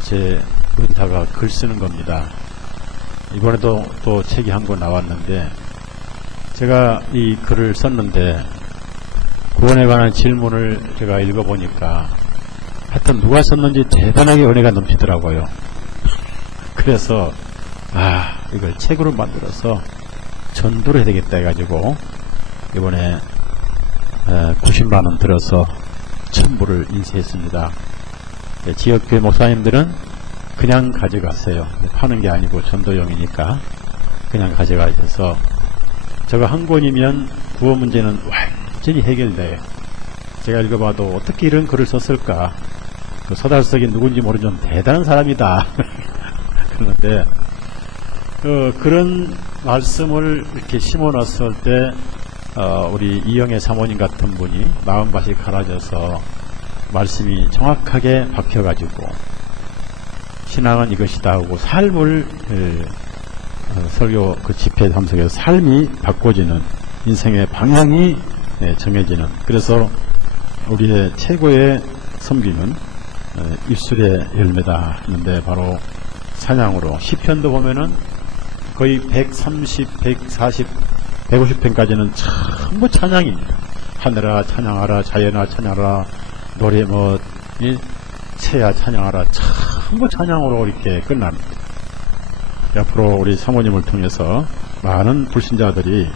제 은사가 글 쓰는 겁니다. 이번에도 또 책이 한 권 나왔는데, 제가 이 글을 썼는데 구원에 관한 질문을 제가 읽어보니까 하여튼 누가 썼는지 대단하게 은혜가 넘치더라고요. 그래서 이걸 책으로 만들어서 전도를 해야 되겠다 해가지고 이번에 90만원 들어서 첨부를 인쇄했습니다. 지역교회 목사님들은 그냥 가져가세요. 파는 게 아니고 전도용이니까 그냥 가져가셔서, 저거 한 권이면 구원 문제는 완전히 해결돼요. 제가 읽어봐도 어떻게 이런 글을 썼을까. 그 서달석이 누군지 모르지만 대단한 사람이다. 그런데 그런 말씀을 이렇게 심어놨을 때 우리 이영애 사모님 같은 분이 마음밭이 갈아져서 말씀이 정확하게 박혀가지고 신앙은 이것이다 하고 삶을 설교 그 집회 참석에서 삶이 바꿔지는, 인생의 방향이 정해지는, 그래서 우리의 최고의 섬기는 입술의 열매다 하는데 바로 찬양으로, 시편도 보면은 거의 130, 140, 150편까지는 전부 찬양입니다. 하늘아 찬양하라, 자연아 찬양하라, 노래 새야 찬양하라, 전부 찬양으로 이렇게 끝납니다. 앞으로 우리 사모님을 통해서 많은 불신자들이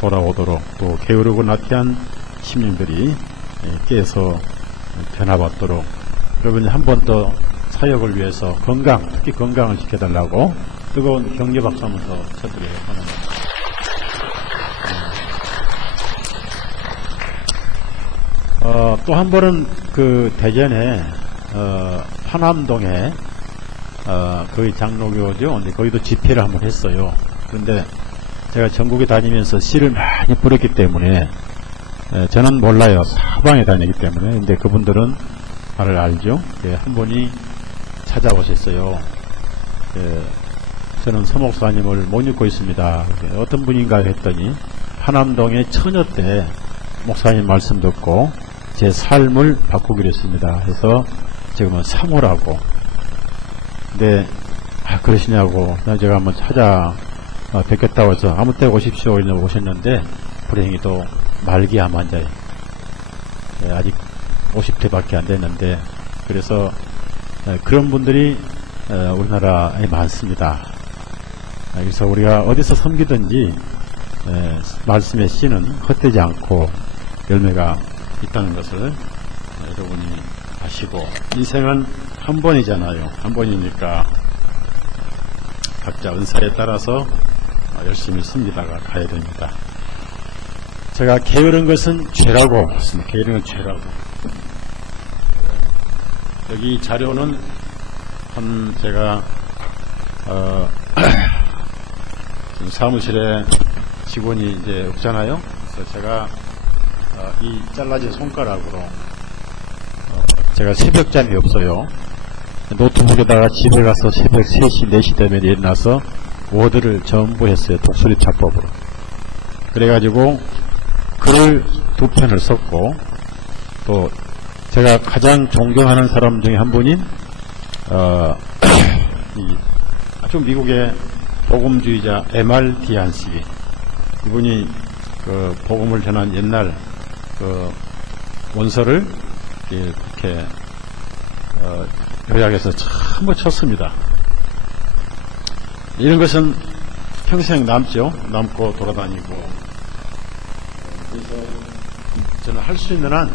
돌아오도록, 또 게으르고 나태한 심령들이 깨서 변화받도록, 여러분이 한 번 더 사역을 위해서 특히 건강을 지켜달라고 뜨거운 격려 박수 한번 더 쳐드려요. 또 한 번은 그 대전에 파남동에 거기 장로교죠. 근데 거기도 집회를 한번 했어요. 그런데 제가 전국에 다니면서 씨를 많이 뿌렸기 때문에 저는 몰라요. 사방에 다니기 때문에. 근데 그분들은 나를 알죠. 한 분이 찾아오셨어요. 저는 서목사님을 못 읽고 있습니다. 어떤 분인가 했더니 파남동의 처녀 때 목사님 말씀 듣고 제 삶을 바꾸기로 했습니다. 해서 지금은 사모라고. 근데 그러시냐고 제가 한번 뵙겠다고 해서 아무 때 오십시오 이러고 오셨는데, 불행히 또 말기암 환자에 아직 50대밖에 안 됐는데, 그래서 그런 분들이 우리나라에 많습니다. 그래서 우리가 어디서 섬기든지 말씀의 씨는 헛되지 않고 열매가 있다는 것을 여러분이 아시고, 인생은 한 번이잖아요. 한 번이니까 각자 은사에 따라서 열심히 섬기다가 가야 됩니다. 제가 게으른 것은 죄라고 했습니다. 게으른 건 죄라고. 여기 자료는 제가 지금 사무실에 직원이 이제 없잖아요. 그래서 제가 이 잘라진 손가락으로 제가 새벽잠이 없어요. 노트북에다가 집에 가서 새벽 3시, 4시 되면 일어나서 워드를 전부 했어요. 독수리 차법으로. 그래가지고 글을 2편을 썼고, 또 제가 가장 존경하는 사람 중에 한 분인 아주 미국의 복음주의자 MRD한 씨, 이분이 그 복음을 전한 옛날 그 원서를 이렇게 요약해서 전부 쳤습니다. 이런 것은 평생 남죠. 남고 돌아다니고. 그래서 저는 할 수 있는 한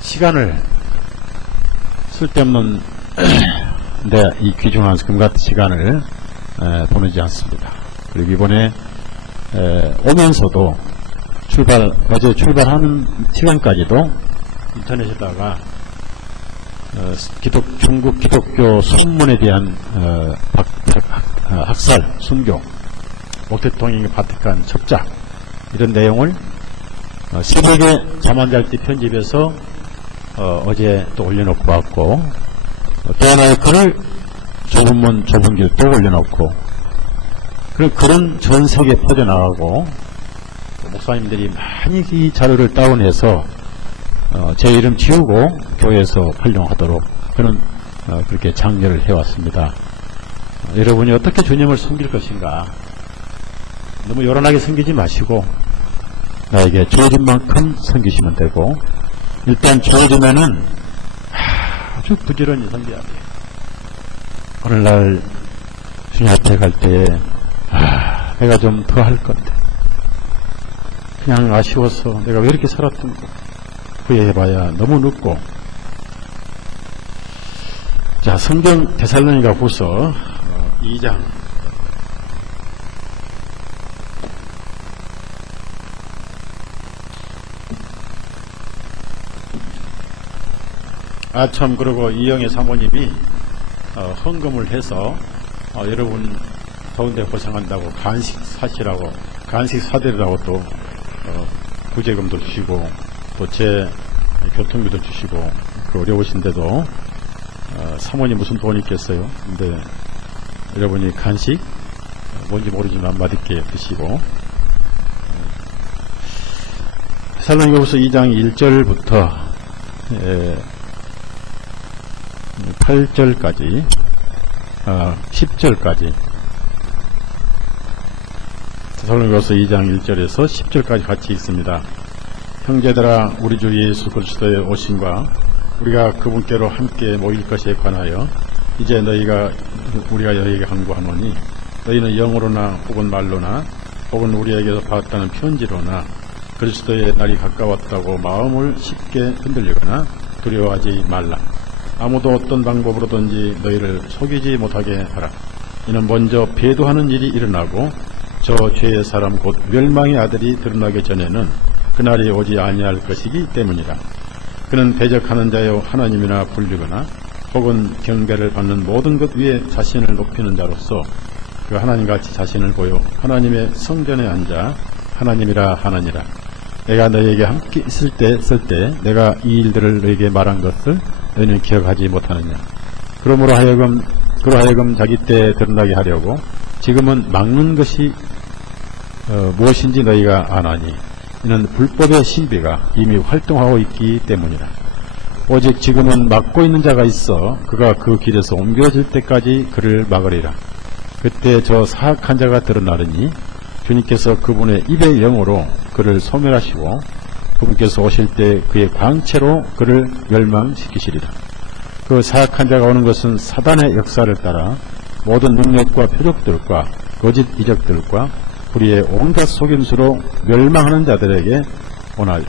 시간을 쓸데없는 이 귀중한 금같은 시간을 보내지 않습니다. 그리고 이번에 오면서도 어제 출발하는 시간까지도 인터넷에다가 중국 기독교 선문에 대한 학살, 순교, 목 대통령이 바티칸 첩작, 이런 내용을 새벽에 잠 안 잘 때 편집해서 어제 또 올려놓고 왔고, 또 하나의 글을 좁은 문 좁은 길 또 올려놓고, 그런 전 세계에 퍼져나가고, 목사님들이 많이 이 자료를 다운해서 제 이름 지우고 교회에서 활용하도록 그런 그렇게 장려를 해왔습니다. 여러분이 어떻게 주님을 섬길 것인가, 너무 요란하게 섬기지 마시고 나에게 주어진 만큼 섬기시면 되고, 일단 주어지면은 아주 부지런히 섬겨야 돼요. 오늘날 주님 앞에 갈 때에 내가 좀 더 할 건데, 그냥 아쉬워서 내가 왜 이렇게 살았던 거 후회해봐야 너무 늦고. 자, 성경 데살로니가 후서 2장 참, 그리고 이영애 사모님이 헌금을 해서 여러분 더운데 고생한다고 간식 사시라고, 간식 사드리라고 또 구제금도 주시고 또 제 교통비도 주시고, 그 어려우신데도 사모님 무슨 돈이 있겠어요. 근데 여러분이 간식 뭔지 모르지만 맛있게 드시고, 데살로니가후서 2장 1절부터 8절까지 10절까지, 데살로니가후서 2장 1절에서 10절까지 같이 있습니다. 형제들아, 우리 주 예수 그리스도의 오심과 우리가 그분께로 함께 모일 것에 관하여 이제 우리가 너희에게 간구하노니, 너희는 영으로나 혹은 말로나 혹은 우리에게서 받았다는 편지로나 그리스도의 날이 가까웠다고 마음을 쉽게 흔들리거나 두려워하지 말라. 아무도 어떤 방법으로든지 너희를 속이지 못하게 하라. 이는 먼저 배도하는 일이 일어나고 저 죄의 사람 곧 멸망의 아들이 드러나기 전에는 그날이 오지 아니할 것이기 때문이라. 그는 대적하는 자여 하나님이나 불리거나 혹은 경배를 받는 모든 것 위에 자신을 높이는 자로서 그 하나님같이 자신을 보여 하나님의 성전에 앉아 하나님이라 하느니라. 내가 너희에게 함께 있을 때 내가 이 일들을 너희에게 말한 것을 너희는 기억하지 못하느냐. 그러므로 하여금 자기 때 드러나게 하려고 지금은 막는 것이 무엇인지 너희가 아나니, 이는 불법의 신비가 이미 활동하고 있기 때문이라. 오직 지금은 막고 있는 자가 있어 그가 그 길에서 옮겨질 때까지 그를 막으리라. 그때 저 사악한 자가 드러나르니 주님께서 그분의 입의 영으로 그를 소멸하시고 그분께서 오실 때 그의 광채로 그를 멸망시키시리라. 그 사악한 자가 오는 것은 사단의 역사를 따라 모든 능력과 표적들과 거짓 이적들과 불의의 온갖 속임수로 멸망하는 자들에게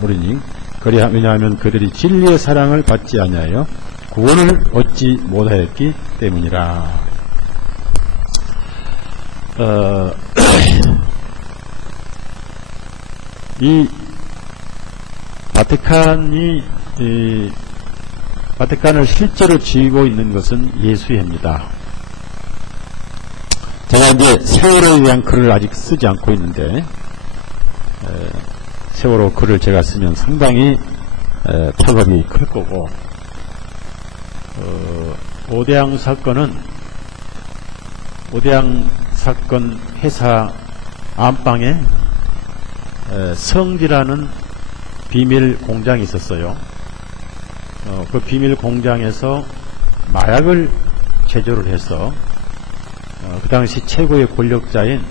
오리니, 왜냐하면 그들이 진리의 사랑을 받지 아니하여 구원을 얻지 못하였기 때문이라. 이 바티칸을 실제로 지휘고 있는 것은 예수회입니다. 제가 이제 세월호에 대한 글을 아직 쓰지 않고 있는데, 세월호 글을 제가 쓰면 상당히 파급이 클 거고, 오대양 사건 회사 안방에 성지라는 비밀 공장이 있었어요. 그 비밀 공장에서 마약을 제조를 해서 그 당시 최고의 권력자인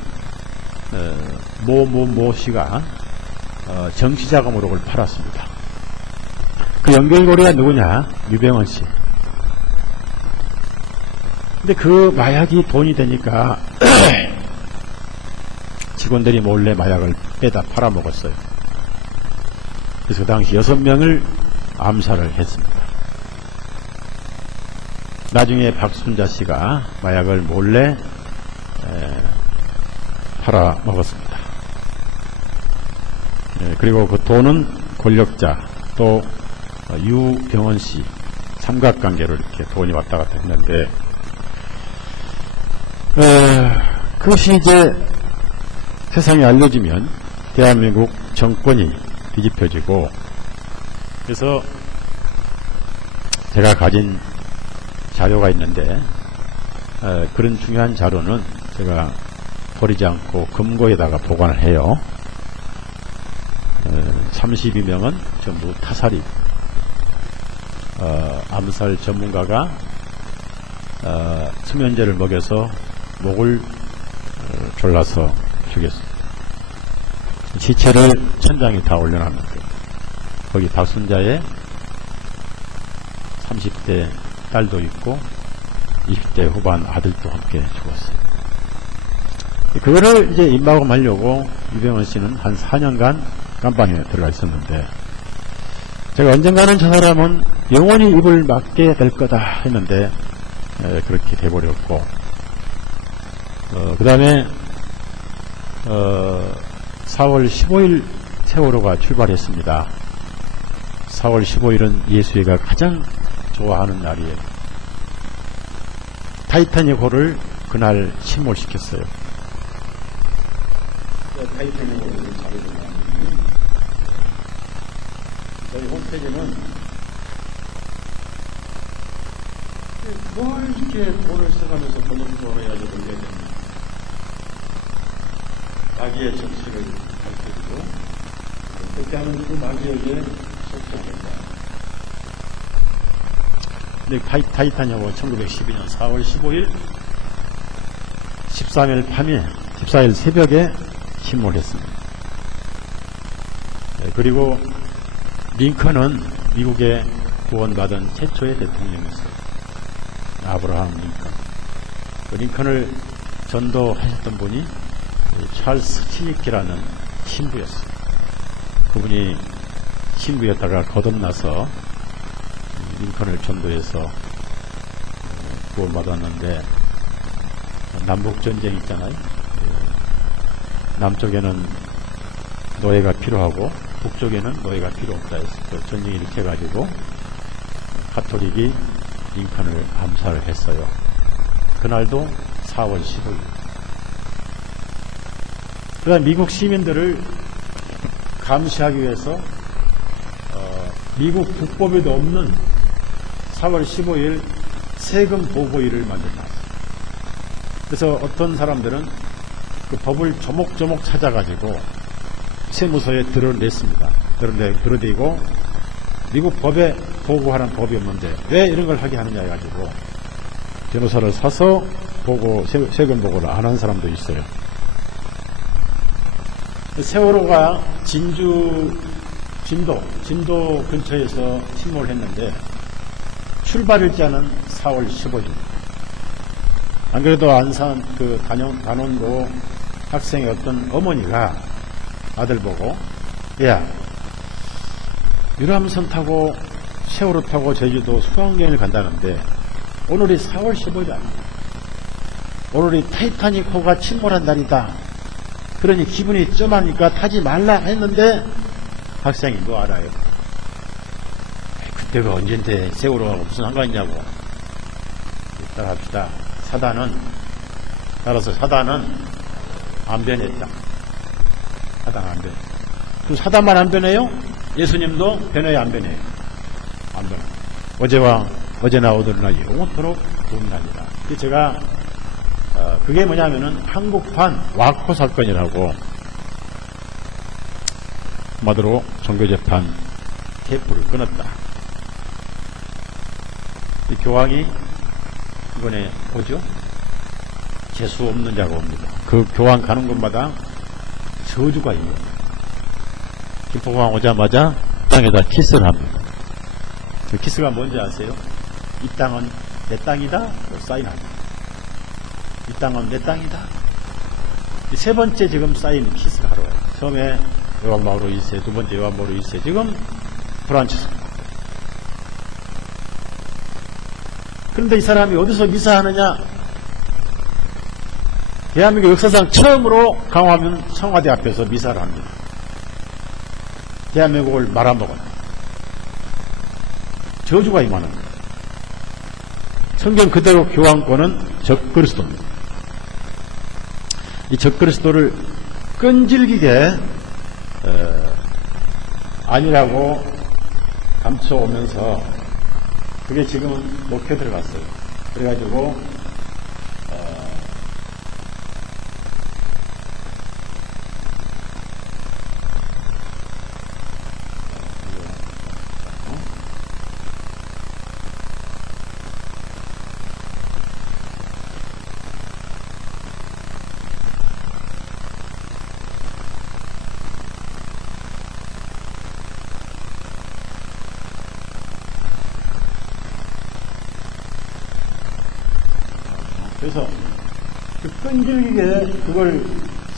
모 씨가 정치자금으로 그걸 팔았습니다. 그 연결고리가 누구냐? 유병헌 씨. 근데 그 마약이 돈이 되니까 직원들이 몰래 마약을 빼다 팔아먹었어요. 그래서 그 당시 6명을 암살을 했습니다. 나중에 박순자 씨가 마약을 몰래 팔아먹었습니다. 그리고 그 돈은 권력자 또 유병헌 씨 삼각관계로 이렇게 돈이 왔다 갔다 했는데, 그것이 이제 세상에 알려지면 대한민국 정권이 뒤집혀지고, 그래서 제가 가진 자료가 있는데, 그런 중요한 자료는 제가 버리지 않고 금고에다가 보관을 해요. 32명은 전부 타살이, 암살 전문가가 수면제를 먹여서 목을 졸라서 죽였습니다. 시체를 천장에 다 올려놨는데 거기 박순자의 30대 딸도 있고 20대 후반 아들도 함께 죽었어요. 그거를 이제 입막음하려고 유병헌 씨는 한 4년간 감방에 들어가 있었는데, 제가 언젠가는 저 사람은 영원히 입을 막게 될 거다 했는데 그렇게 돼버렸고, 그 다음에 4월 15일 세월호가 출발했습니다. 4월 15일은 예수이가 가장 좋아하는 날이에요. 타이타닉호를 그날 침몰시켰어요. 타이타닉호를 자료를 저희 홈페이지는 뭘 이렇게 돈을 써가면서 번역을 해야지 올려야 됩니다. 마귀의 정치를 밝혀주고 그렇게 하면 그 마귀에게 속죄합니다. 근데 타이타닉호 1912년 4월 15일 13일 밤에 14일 새벽에 침몰했습니다. 그리고 링컨은 미국에 구원받은 최초의 대통령이었어요. 아브라함 링컨. 그 링컨을 전도하셨던 분이 찰스 치니키라는 신부였어요. 그분이 신부였다가 거듭나서 링컨을 전도해서 구원받았는데, 남북전쟁 있잖아요. 남쪽에는 노예가 필요하고 북쪽에는 노예가 필요 없다 해서 그 전쟁이 이렇게 해가지고 가톨릭이 링컨을 암살을 했어요. 그날도 4월 15일. 그 다음 미국 시민들을 감시하기 위해서 미국 국법에도 없는 4월 15일 세금 보고일을 만들어놨어요. 그래서 어떤 사람들은 그 법을 조목조목 찾아가지고 세무서에 드러냈습니다. 드러내고 미국 법에 보고하는 법이 없는데 왜 이런 걸 하게 하느냐 해가지고 변호사를 사서 세금 보고를 안 한 사람도 있어요. 세월호가 진도 근처에서 침몰했는데 출발일자는 4월 15일. 안 그래도 안산 단원고 학생의 어떤 어머니가 아들 보고, 야, 유람선 타고 세월호 타고 제주도 수학여행을 간다는데 오늘이 4월 15일 아닙니다. 오늘이 타이타닉호가 침몰한 날이다. 그러니 기분이 쩌하니까 타지 말라 했는데 학생이 뭐 알아요? 그때가 언젠데 세월호하고 무슨 상관이냐고. 이따 합시다. 사단은 안 변했다. 사단 안 변해. 그 사단만 안 변해요? 예수님도 변해야 안 변해요? 안 변해. 어제나 오늘나 영원토록 좋은 날이다. 제가 그게 뭐냐면은 한국판 와코 사건이라고, 한마디로 종교재판 테이프를 끊었다. 이 교황이 이번에 오죠? 재수 없는 자가 옵니다. 그 교황 가는 곳마다 저주가 있는, 김포공항 오자마자 땅에다 키스를 합니다. 그 키스가 뭔지 아세요? 이 땅은 내 땅이다? 사인합니다. 이 땅은 내 땅이다. 세 번째 지금 사인 키스를 하러 와요. 처음에 요한마우로 1세, 두 번째 요한마우로 1세, 지금 프란치스코. 그런데 이 사람이 어디서 미사하느냐? 대한민국 역사상 처음으로 강화문 청와대 앞에서 미사를 합니다. 대한민국을 말아먹은 저주가 임하는 거예요. 성경 그대로 교황권은 적그리스도입니다. 이 적그리스도를 끈질기게 아니라고 감춰오면서 그게 지금 목표 들어갔어요. 그래가지고 그래서 그 끈질기게 그걸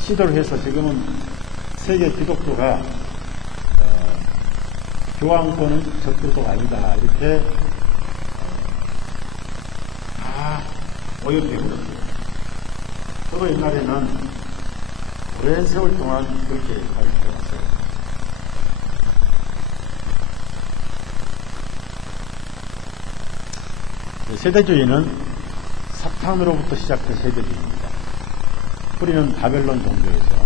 시도를 해서 지금은 세계 기독교가 교황권은 적교도가 아니다 이렇게 다 오염되고 그랬어요. 저도 옛날에는 오랜 세월 동안 그렇게 가르쳐왔어요. 세대주의는 사탄으로부터 시작된 세대주의입니다. 뿌리는 바벨론 종교에서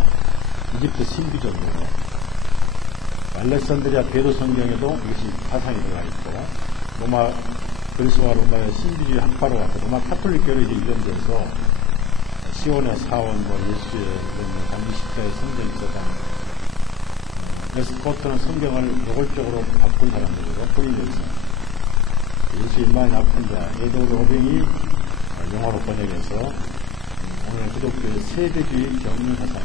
이집트 신비 종교로 알렉산드리아 베드 성경에도 이것이 사상이 들어가 있고 로마 그리스와 로마의 신비주의 학파로 와서 로마 카톨릭교로 이제 유전돼서 시온의 사원, 예수의 이런 단기십자의 성경이 있었다. 웨스트코트는 성경을 노골적으로 바꾼 사람들이고 뿌리면서 예수 일만 약한 자 에드워드 오빙이 영어로 번역해서 오늘 기독교의 세대주의 경륜 사상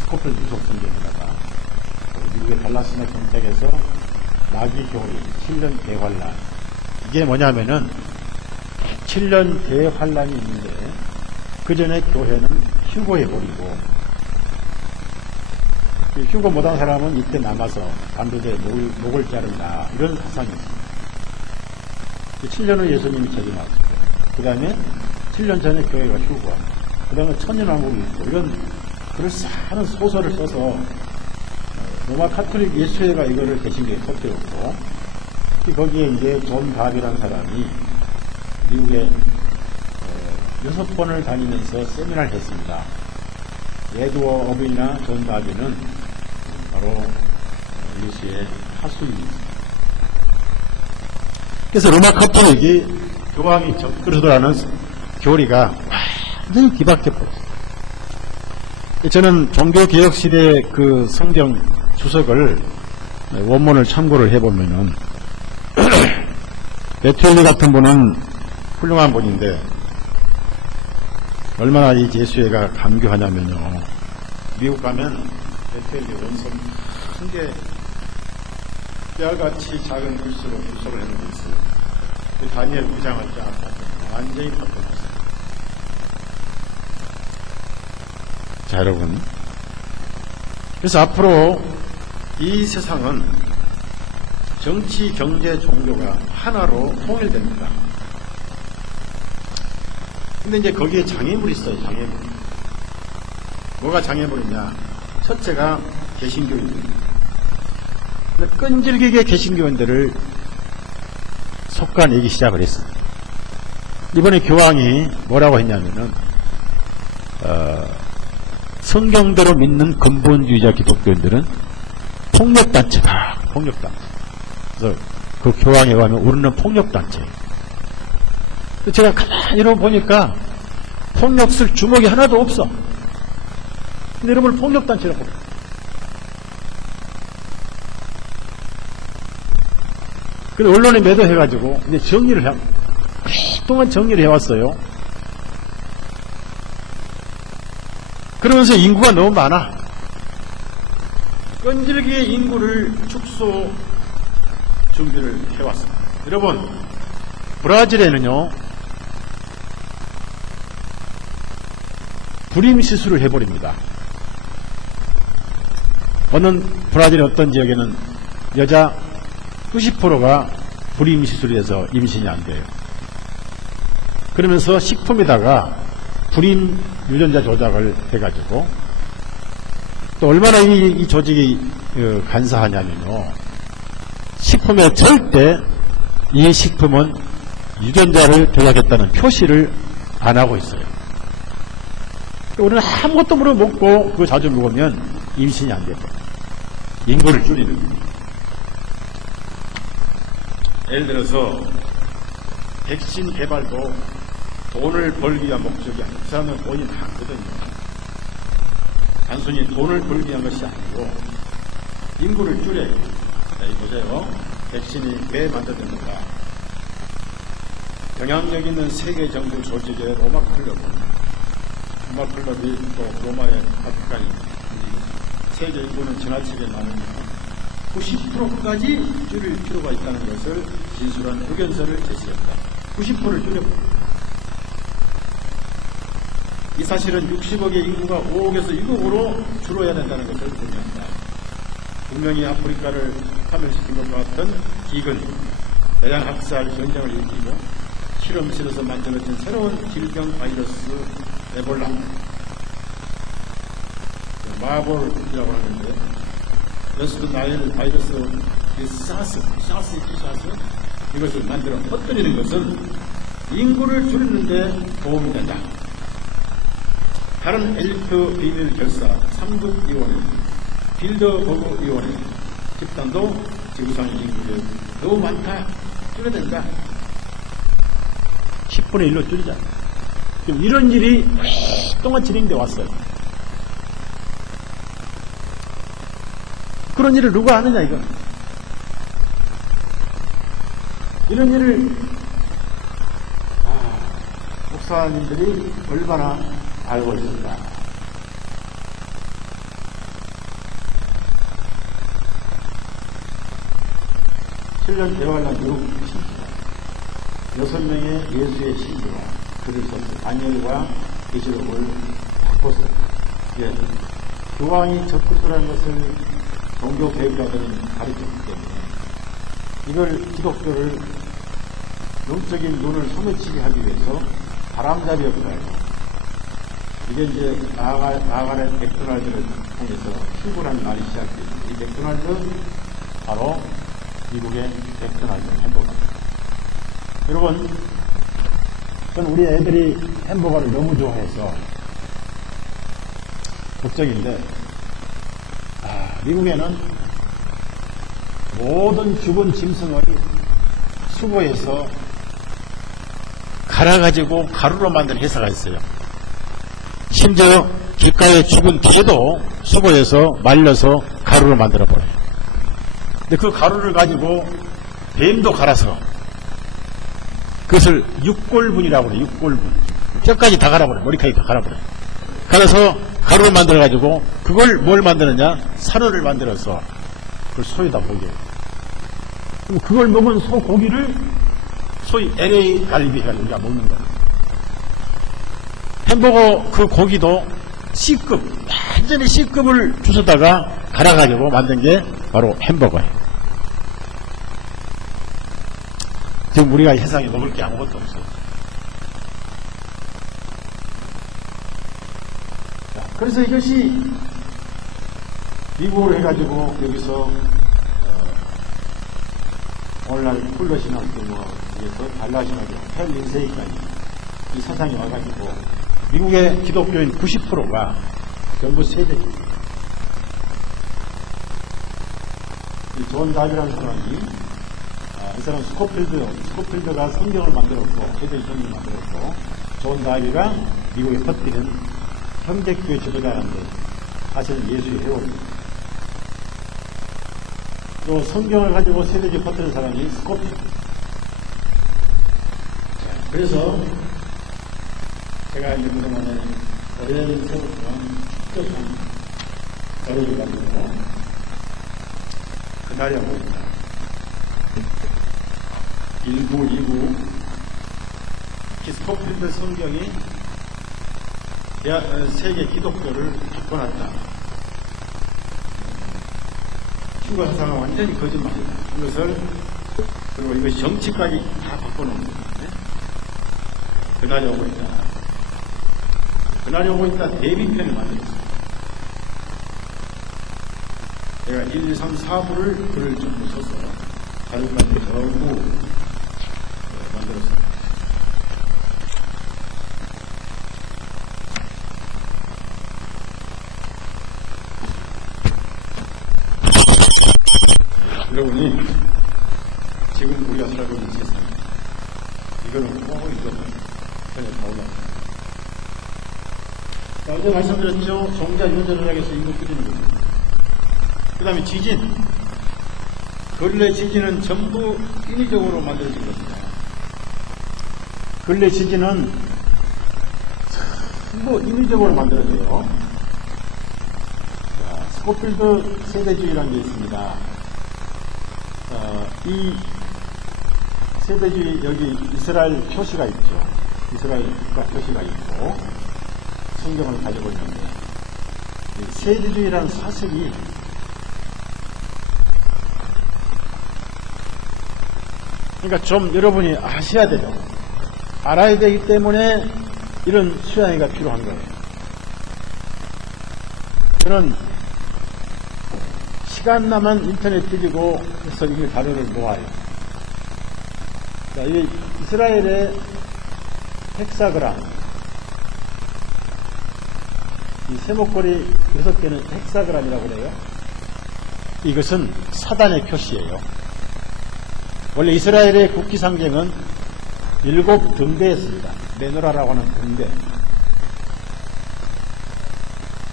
스코펠 유속 성경에다가 미국의 달라스나 정책에서 마귀 교리 7년 대환란 이게 뭐냐면은 7년 대환란이 있는데 그 전에 교회는 휴고해 버리고 휴고 못한 사람은 이때 남아서 반도대 목을 자른다 이런 사상이 있습니다. 7년 후 예수님이 저기 나왔어요. 그 다음에 7년 전에 교회가 휴고하고 그 다음에 천년왕국이 있고 이런 그럴싸한 소설을 써서 로마 카톨릭 예수회가 이거를 개신교에 터뜨렸고 거기에 이제 존 바비라는 사람이 미국에 6번을 다니면서 세미나를 했습니다. 에드워드 오빙이나 존 바비는 바로 예수의 하수인입니다. 그래서 로마 카톨릭이 교황이 적그리스도라는 교리가 완전히 뒤바뀌어 버렸어요. 저는 종교개혁시대 그 성경 주석을 원문을 참고를 해보면은 메트엘리 같은 분은 훌륭한 분인데 얼마나 이 예수회가 강교하냐면요. 미국 가면 메트엘리 원서 큰게 뼈같이 작은 글씨로 주석을 해놓은 게 있어요. 그 다니엘 9장을 쫙 완전히 바꿔놨어요. 자, 여러분. 그래서 앞으로 이 세상은 정치, 경제, 종교가 하나로 통일됩니다. 근데 이제 거기에 장애물이 있어요, 장애물. 뭐가 장애물이냐? 첫째가 개신교인들입니다. 끈질기게 개신교인들을 속아내기 시작을 했어요. 이번에 교황이 뭐라고 했냐면은, 성경대로 믿는 근본주의자 기독교인들은 폭력단체다. 폭력단체. 그래서 그 교황에 가면 우리는 폭력단체. 제가 가만히 보니까 폭력 쓸 주먹이 하나도 없어. 근데 여러분 폭력단체라고. 그래서 언론에 매도해가지고 이제 정리를 해. 오랫동안 정리를 해왔어요. 그러면서 인구가 너무 많아. 끈질기게 인구를 축소 준비를 해왔습니다. 여러분, 브라질에는요, 불임 시술을 해버립니다. 어느 브라질 어떤 지역에는 여자 90%가 불임 시술에서 임신이 안 돼요. 그러면서 식품에다가 불임 유전자 조작을 해가지고 또 얼마나 이 조직이 간사하냐면요. 식품에 절대 이 식품은 유전자를 조작했다는 표시를 안 하고 있어요. 우리는 아무것도 모르고 먹고 그거 자주 먹으면 임신이 안 되고 인구를 줄이는 거예요. 예를 들어서 백신 개발도 돈을 벌기 위한 목적이 아니고 그 사람은 돈이 많거든요. 단순히 돈을 벌기 위한 것이 아니고 인구를 줄여요. 자, 이 보세요. 백신이 왜 만들어집니까? 영향력 있는 세계 정부 조직의 로마 클럽이 또 로마의 바티칸이 세계 인구는 지나치게 많으니까 90%까지 줄일 필요가 있다는 것을 진술한 의견서를 제시했다. 90%를 줄여버려. 이 사실은 60억의 인구가 5억에서 6억으로 줄어야 된다는 것을 의미합니다. 분명히 아프리카를 파멸시킨 것과 같은 기근, 대량학살 전쟁을 일으키고 실험실에서 만들어진 새로운 질병 바이러스 에볼라, 마볼이라고 하는데 웨스트 나일 바이러스, 사스 이것을 만들어 퍼뜨리는 것은 인구를 줄이는데 도움이 된다. 다른 엘리트 비밀 결사 3국위원회, 빌더버그위원회 집단도 지구상의 인구를 너무 많다, 줄여야 된다. 10분의 1로 줄이자. 지금 이런 일이 오랫동안 진행돼 왔어요. 그런 일을 누가 하느냐, 이거. 이런 일을, 목사님들이 얼마나 알고 있습니다. 칠년 대환란 미국 신주가 6명의 예수의 신주가 글을 썼고 다니엘과 계시록을 바꿨어요. 예. 교황이 적그리스도라는 것을 종교 교육자들은 가르쳤기 때문에 이걸 기독교를 영적인 눈을 소매치게 하기 위해서 바람잡이 역할, 이게 이제 나아가는 맥도날드를 통해서 출근하는 날이 시작됩니다. 이 맥도날드 바로 미국의 맥도날드 햄버거입니다. 여러분, 저는 우리 애들이 햄버거를 너무 좋아해서 걱정인데, 미국에는 모든 죽은 짐승을 수거해서 갈아가지고 가루로 만든 회사가 있어요. 심지어 길가에 죽은 개도 수거해서 말려서 가루로 만들어버려요. 근데 그 가루를 가지고 뱀도 갈아서 그것을 육골분이라고 그래요. 육골분. 뼈까지 다 갈아버려요. 머리카락이 다 갈아버려요. 갈아서 가루를 만들어가지고 그걸 뭘 만드느냐? 산호를 만들어서 그걸 소에다 먹여요. 그럼 그걸 먹은 소 고기를 소위 LA 갈비가 우리가 먹는 거예요. 햄버거 그 고기도 C급, 완전히 C급을 주워다가 갈아가지고 만든 게 바로 햄버거예요. 지금 우리가 세상에 먹을 게 아무것도 없어요. 자, 그래서 이것이 미국으로 해가지고 여기서 오늘날 쿨러신학교 여기서 달라신학교 헬린세이까지 이 사상이 와가지고 미국의 기독교인 90%가 전부 세대입니다. 이 존 다비라는 사람이 이 사람 스코필드가 성경을 만들었고 세대 성경을 만들었고 존 다비가 미국에 퍼뜨린 형제교회 지도자라는데 사실은 예수의 회원입니다. 또 성경을 가지고 세대주의 퍼뜨린 사람이 스코필드. 그래서 제가 이제 그동안에 오랜 세월 동안 축적한 자료를 가지고 그날이라고 합니다. 1929 스코필드 성경이 세계 기독교를 바꿔놨다. 휴가 사상은 완전히 거짓말이다. 이것을, 그리고 이것이 정치까지 다 바꿔놓은 겁니다. 그날이 오고 있다. 그날이 오고 있다. 대비편을 만들었습니다. 제가 1, 2, 3, 4부를 글을 전부 써서 자료까지 전부 만들었습니다. 여러분이 지금 우리가 살고 있는 세상, 이거는 꼭 이거는 전혀 다 올라갑니다. 자, 어제 말씀드렸죠. 종자 유전을 하기 위해서 인구 줄이는 겁니다. 그 다음에 지진. 근래 지진은 전부 인위적으로 만들어진 겁니다. 근래 지진은 전부 인위적으로 만들어져요. 자, 스코필드 세대주의라는 게 있습니다. 이 세대주의, 여기 이스라엘 표시가 있죠. 이스라엘 국가 표시가 있고, 성경을 가지고 있는데 이 세대주의라는 사색이 그러니까 좀 여러분이 아셔야 돼요. 알아야 되기 때문에 이런 수양회가 필요한 거예요. 저는 시간 나면 인터넷 뒤지고 해서 이 자료를 모아요. 자, 이 이스라엘의 헥사그람, 이 세목걸이 6개는 헥사그람이라고 그래요. 이것은 사단의 표시예요. 원래 이스라엘의 국기 상징은 7등대였습니다. 메노라라고 하는 등대.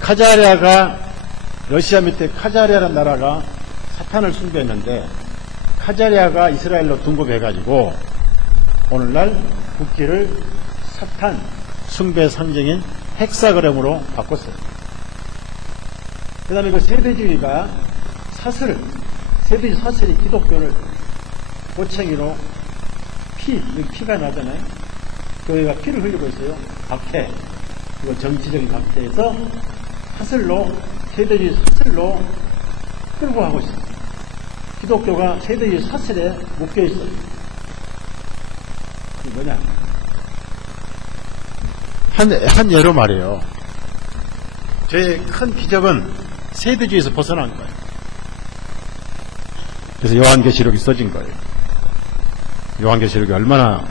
카자리아가 러시아 밑에 카자리아라는 나라가 사탄을 숭배했는데 카자리아가 이스라엘로 등급해가지고 오늘날 국기를 사탄 숭배 상징인 헥사그램으로 바꿨어요. 그 다음에 그 세대주의가 세대주의 사슬이 기독교를 꼬챙이로 피가 나잖아요. 교회가 피를 흘리고 있어요. 박해. 이거 정치적인 박해에서 세대주의 사슬로 끌고 가고 있어요. 기독교가 세대주의 사슬에 묶여 있어요. 이게 뭐냐? 한 예로 말이에요. 저의 큰 기적은 세대주의에서 벗어난 거예요. 그래서 요한계시록이 써진 거예요. 요한계시록이 얼마나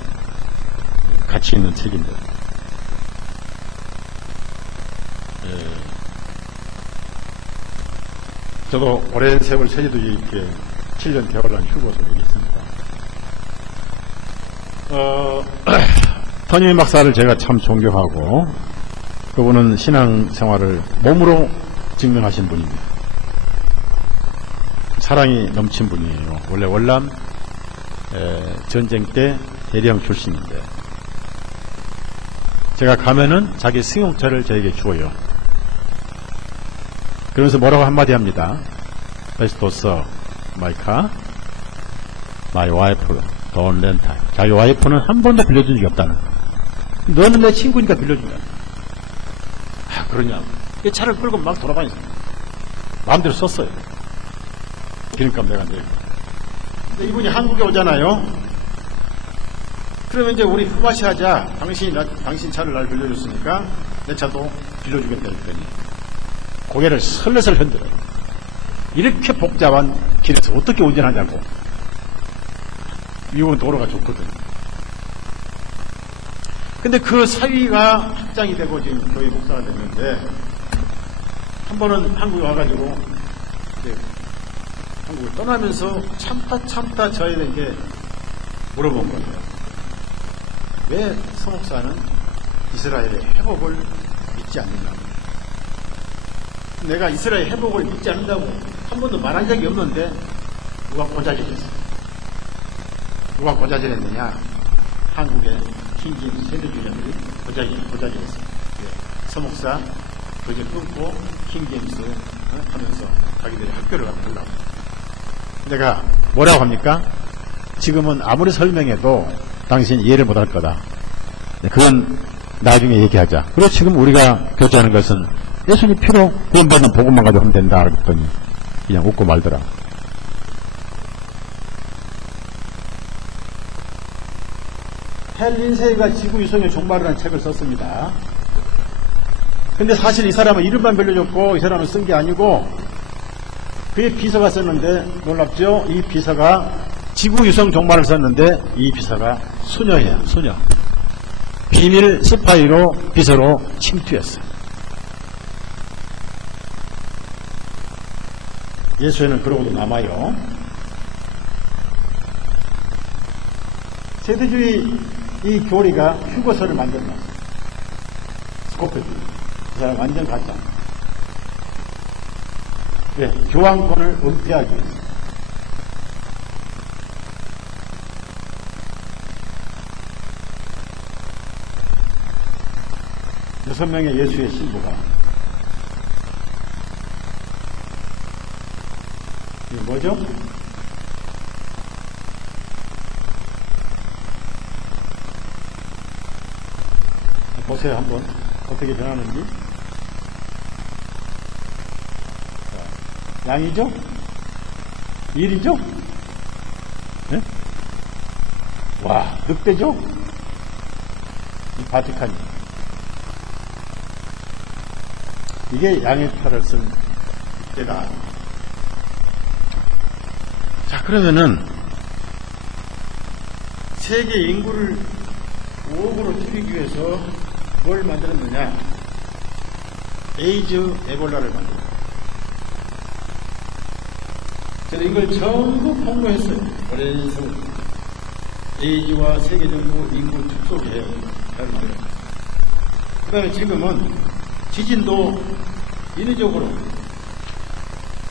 가치 있는 책인데. 저도 오랜 세월 세대주의 있게 7년 개월간 휴고서 여기 있습니다. 터니 박사를 제가 참 존경하고 그분은 신앙생활을 몸으로 증명하신 분입니다. 사랑이 넘친 분이에요. 원래 월남 전쟁 때 대령 출신인데 제가 가면은 자기 승용차를 저에게 주어요. 그러면서 뭐라고 한마디 합니다. 베스토스 마이 카 마이 와이프 돈 렌탈. 자기 와이프는 한 번도 빌려준 적이 없다는. 너는 내 친구니까 빌려준다. 아, 그러냐. 이 차를 끌고 막 돌아다녔어요. 마음대로 썼어요. 기름값 내가 내고. 근데 이분이 한국에 오잖아요. 그러면 이제 우리 후마시 하자. 당신 차를 날 빌려줬으니까 내 차도 빌려주겠다 했더니 고개를 설레설 흔들어요. 이렇게 복잡한 길에서 어떻게 운전하냐고. 미국은 도로가 좋거든. 근데 그 사위가 확장이 되고 지금 교회 목사가 됐는데 한 번은 한국에 와가지고 이제 한국을 떠나면서 참다 저에게 물어본 거예요. 왜 서목사는 이스라엘의 회복을 믿지 않느냐고. 내가 이스라엘 회복을 믿지 않는다고 한 번도 말한 적이 없는데 누가 고자질했어. 누가 고자질했느냐. 한국의 킹김 세대주의자들이 고자질했어. 서목사 교제 끊고 킹김스 하면서 자기들이 학교를 가려고. 내가 뭐라고 합니까? 지금은 아무리 설명해도 당신 이해를 못할 거다. 그건 나중에 얘기하자. 그리고 지금 우리가 교제하는 것은 예수님 피로 구원받는 복음만 가지고 하면 된다. 그랬더니 그냥 웃고 말더라. 헬 린세이가 지구 유성의 종말이라는 책을 썼습니다. 근데 사실 이 사람은 이름만 빌려줬고 이 사람은 쓴 게 아니고 그의 비서가 썼는데 놀랍죠? 이 비서가 지구 유성 종말을 썼는데 이 비서가 수녀예요. 수녀. 비밀 스파이로 비서로 침투했어요. 예수에는 그러고도 남아요. 세대주의 이 교리가 휴거서를 만들어놨어요. 스코페드. 그 사람 완전 가짜. 예, 교황권을 은폐하기 위해서. 여섯 명의 예수의 신부가 이게 뭐죠? 보세요 한번. 어떻게 변하는지. 자, 양이죠? 일이죠? 네? 와, 늑대죠? 이 바티칸이. 이게 양의 팔을 쓴 늑대다. 자, 그러면은 세계 인구를 5억으로 줄이기 위해서 뭘 만들었느냐? 에이즈 에볼라를 만들었어요. 그래서 이걸 전부 폭로했어요. 오랜 세월. 에이즈와 세계적으로 인구 축소 계획을 만들었어요. 그 다음에 지금은 지진도 인위적으로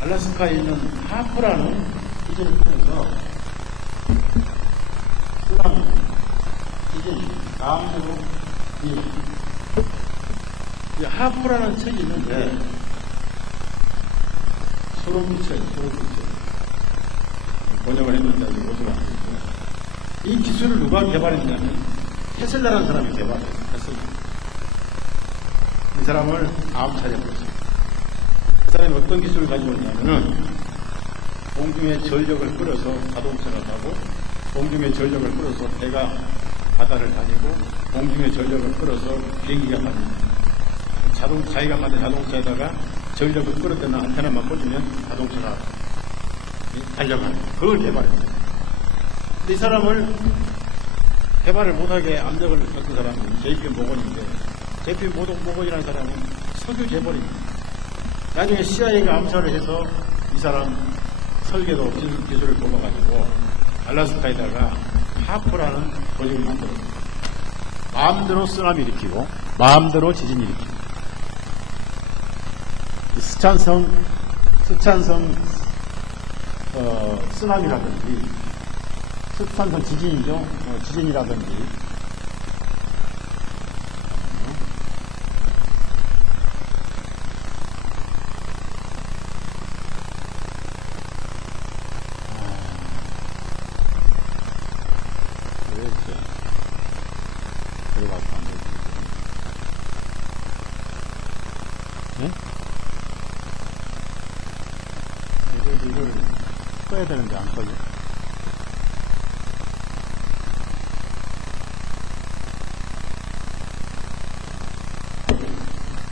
알래스카에 있는 하프라는 지진을 통해서 쓰나미, 지진, 다음으로 이 하프라는 책이 있는데 소름 끼쳐요. 소름 끼쳐요. 번역을 했는데 아주 오수가 안 됐어요. 이 기술을 누가 개발했냐면 테슬라라는 사람이 개발했어요. 테슬라. 이 사람을 암살해버렸어요. 그 사람이 어떤 기술을 가지고 있냐면은 공중에 전력을 끌어서 자동차가 타고 공중에 전력을 끌어서 배가 바다를 다니고 공중에 전력을 끌어서 비행기가 다닙니다. 자기가 만든 자동차에다가 전력을 끌어대는 안테나만 꽂으면 자동차가 달려가는 그걸 개발했어요. 근데 이 사람을 개발을 못하게 압력을 겪은 사람은 JP 모건인데 JP 모건이라는 사람은 석유 재벌입니다. 나중에 CIA가 암살을 해서 이 사람 설계도 기술을 뽑아가지고 알래스카에다가 하프라는 조직을 만들었습니다. 마음대로 쓰나미 일으키고 마음대로 지진 일으키고 스촨성 쓰나미라든지 스촨성 지진이죠. 지진이라든지 이걸 써야 되는데 안 써요.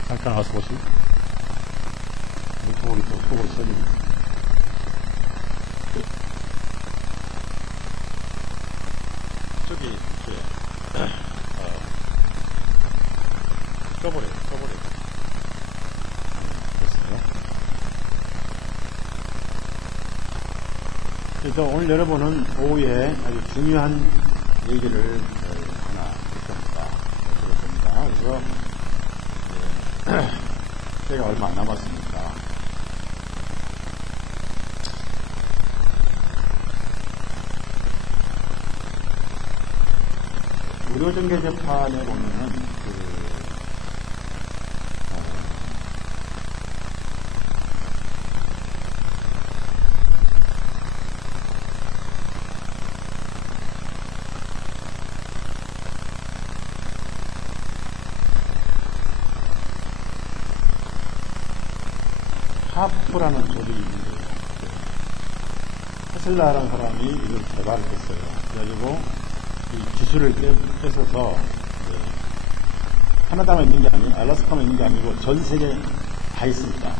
잠깐 와서 보시. 속을 써주고. 저기 써버려. 그래서 오늘 여러분은 오후에 아주 중요한 얘기를 하나 들을 겁니다. 그래서 제가 얼마 안 남았으니까 무료정계 재판에 보면은 하프라는 조직이 있는데 테슬라라는 사람이 이걸 개발을 했어요. 그래가지고 이 기술을 뺏어서 캐나다만 있는 게 아니고 알래스카만 있는 게 아니고 전 세계에 다 있습니다.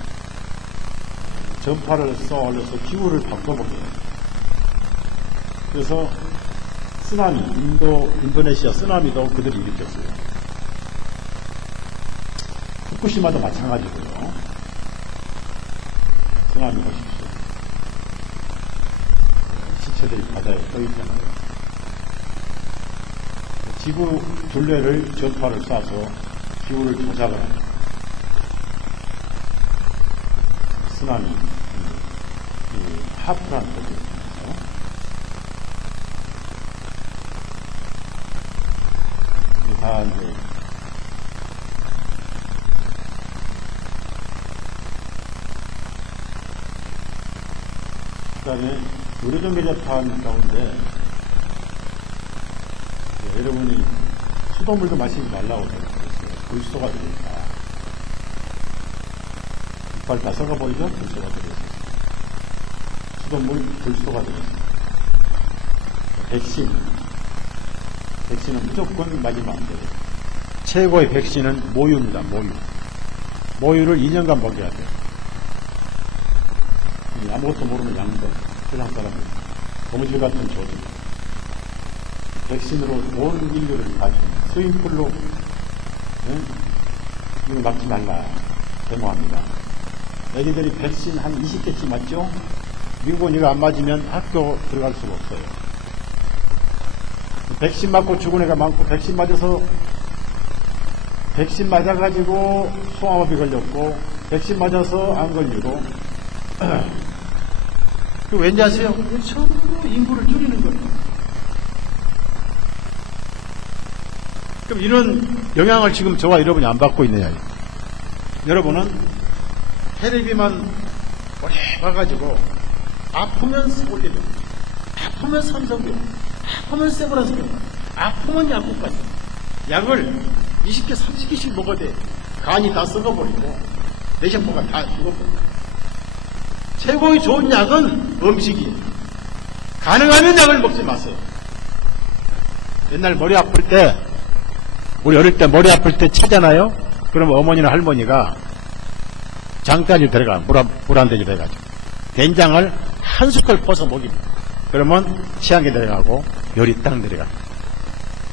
전파를 써 올려서 기후를 바꿔보게 해요. 그래서 쓰나미, 인도네시아 쓰나미도 그들이 일으켰어요. 후쿠시마도 마찬가지고요. 쓰나미 보십시오. 시체들이 바다에 떠 있잖아요. 지구 둘레를 전파를 쏴서 기후를 조작을 합니다. 쓰나미, 하프라는 거죠. 이게 다 이제 그 다음에 무료정계 재판 가운데 여러분이 수돗물도 마시지 말라고 그랬어요. 불소가 들어있다. 이빨 다 썩어버리죠? 불소가 들어있어요. 수돗물 불소가 들어있어요. 백신은 무조건 맞으면 안 돼요. 최고의 백신은 모유입니다. 모유를 2년간 먹여야 돼요. 아무것도 모르는 양들, 세상 사람들, 고무줄 같은 조직. 백신으로 온 인류를 가진 스윙풀로 이거 맞지 말라. 데모합니다. 애기들이 백신 한 20개씩 맞죠? 미국은 이거 안 맞으면 학교 들어갈 수가 없어요. 백신 맞고 죽은 애가 많고, 백신 맞아가지고 소아마비 걸렸고, 백신 맞아서 안 걸리고, 그 왠지 아세요? 전부 인구를 줄이는 거예요. 그럼 이런 영향을 지금 저와 여러분이 안 받고 있느냐. 여러분은 테레비만 오래 봐가지고 아프면 서울대병, 아프면 삼성병, 아프면 세브란스병, 아프면 약국까지 약을 20개, 30개씩 먹어야 돼. 간이 다 썩어버리고 내세포가 다 죽어버리고. 최고의 좋은 약은 음식이에요. 가능하면 약을 먹지 마세요. 옛날 머리 아플 때, 우리 어릴 때 머리 아플 때 치잖아요? 그러면 어머니나 할머니가 장단이 들어가, 물 한 대지 돼가지고 된장을 한 숟갈 퍼서 먹입니다. 그러면 치한 게 내려가고 열이 딱 내려가.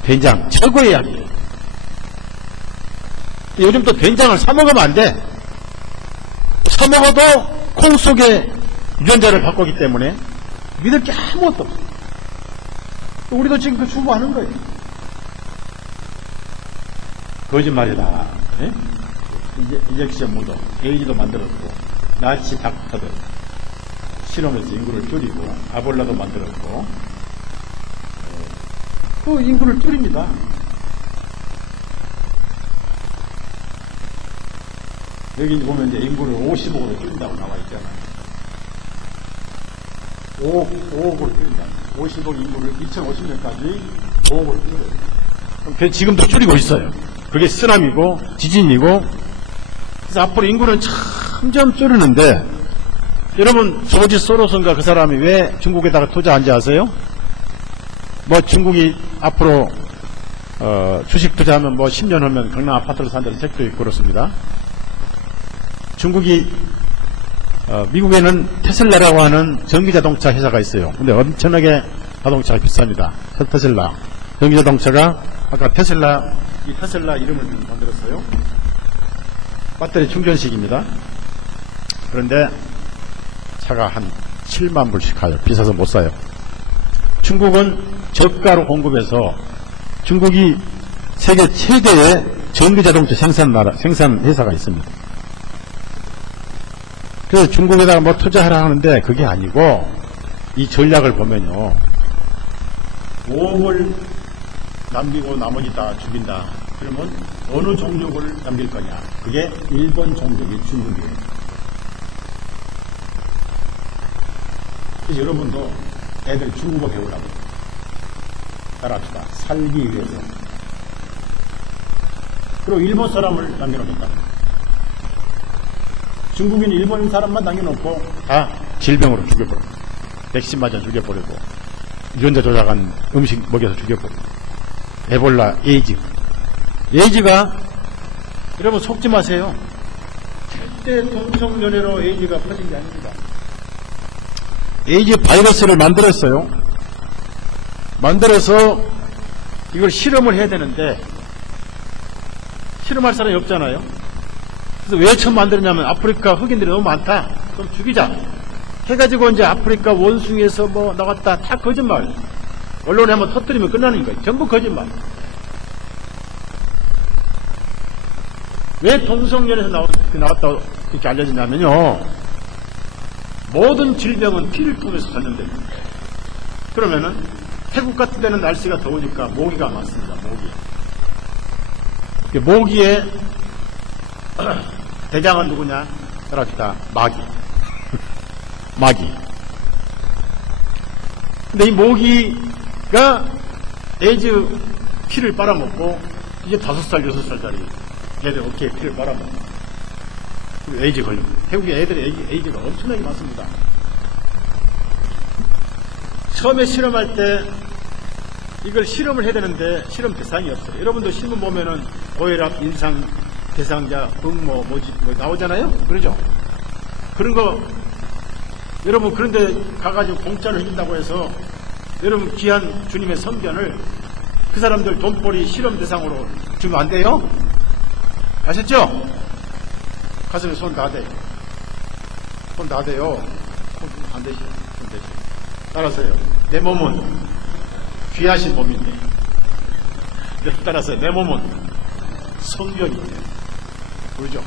된장 최고의 약이에요. 요즘 또 된장을 사 먹으면 안 돼. 사 먹어도 콩 속에 유전자를 바꾸기 때문에 믿을 게 아무것도 없어. 우리도 지금 그 주부하는 거예요. 거짓말이다. 네? 인젝션 무도, 게이지도 만들었고, 나치 닥터들 실험에서 인구를 줄이고, 아볼라도 만들었고, 또 인구를 줄입니다. 여기 보면 이제 인구를 50억으로 줄인다고 나와 있잖아요. 5억으로 줄인다. 50억 인구를 2050년까지 5억으로 줄여요. 지금도 줄이고 있어요. 그게 쓰나미고 지진이고. 그래서 앞으로 인구는 점점 줄이는데, 여러분 조지 소로스인가 그 사람이 왜 중국에다가 투자한지 아세요? 뭐 중국이 앞으로 주식 투자하면 뭐 10년 후면 강남 아파트를 산다는 책도 있고 그렇습니다. 중국이 미국에는 테슬라라고 하는 전기자동차 회사가 있어요. 근데 엄청나게 자동차가 비쌉니다. 테슬라 전기자동차가 아까 이 테슬라 이름을 만들었어요. 배터리 충전식입니다. 그런데 차가 한 7만 불씩 가요. 비싸서 못 사요. 중국은 저가로 공급해서 중국이 세계 최대의 전기자동차 생산 회사가 있습니다. 그래서 중국에다가 뭐 투자하라 하는데 그게 아니고, 이 전략을 보면요, 5억을 남기고 나머지 다 죽인다. 그러면 어느 종족을 남길 거냐? 그게 일본 종족이 중국이에요. 그래서 여러분도 애들 중국어 배우라고 따라합시다. 살기 위해서. 그리고 일본 사람을 남겨놓겠다. 중국인 일본 사람만 남겨놓고 다 질병으로 죽여버리고, 백신 맞아 죽여버리고, 유전자 조작한 음식 먹여서 죽여버리고, 에볼라, 에이즈가 여러분 속지 마세요. 절대 동성연애로 에이즈가 퍼진 게 아닙니다. 에이즈 바이러스를 만들었어요. 만들어서 이걸 실험을 해야 되는데 실험할 사람이 없잖아요. 그래서 왜 처음 만들었냐면 아프리카 흑인들이 너무 많다. 그럼 죽이자 해가지고 이제 아프리카 원숭이에서 뭐 나갔다. 다 거짓말. 언론에 한번 터뜨리면 끝나는 거예요. 전부 거짓말. 왜 동성연에서 나왔다고 이렇게 알려지냐면요, 모든 질병은 피를 통해서 전염됩니다. 그러면은 태국 같은 데는 날씨가 더우니까 모기가 많습니다. 모기의 대장은 누구냐? 따라합시다. 마귀. 근데 이 모기가 에이즈 피를 빨아먹고 이제 5살, 6살짜리 애들 어깨에 피를 빨아먹고 그리고 에이즈 걸리고 태국의 애들의 에이즈가 엄청나게 많습니다. 처음에 실험할 때 이걸 실험을 해야 되는데 실험 대상이 없어요. 여러분도 신문 보면은 고혈압, 인상 대상자, 뭐 나오잖아요. 그러죠? 그런 거 여러분 그런데 가가지고 공짜로 해준다고 해서 여러분 귀한 주님의 선견을 그 사람들 돈벌이 실험 대상으로 주면 안 돼요? 아셨죠? 가슴에 손 다 대요. 손 다 대요. 손 안 대시죠? 손 대시죠. 따라서요. 내 몸은 귀하신 몸인데. 따라서 내 몸은 성견인데. 그러죠?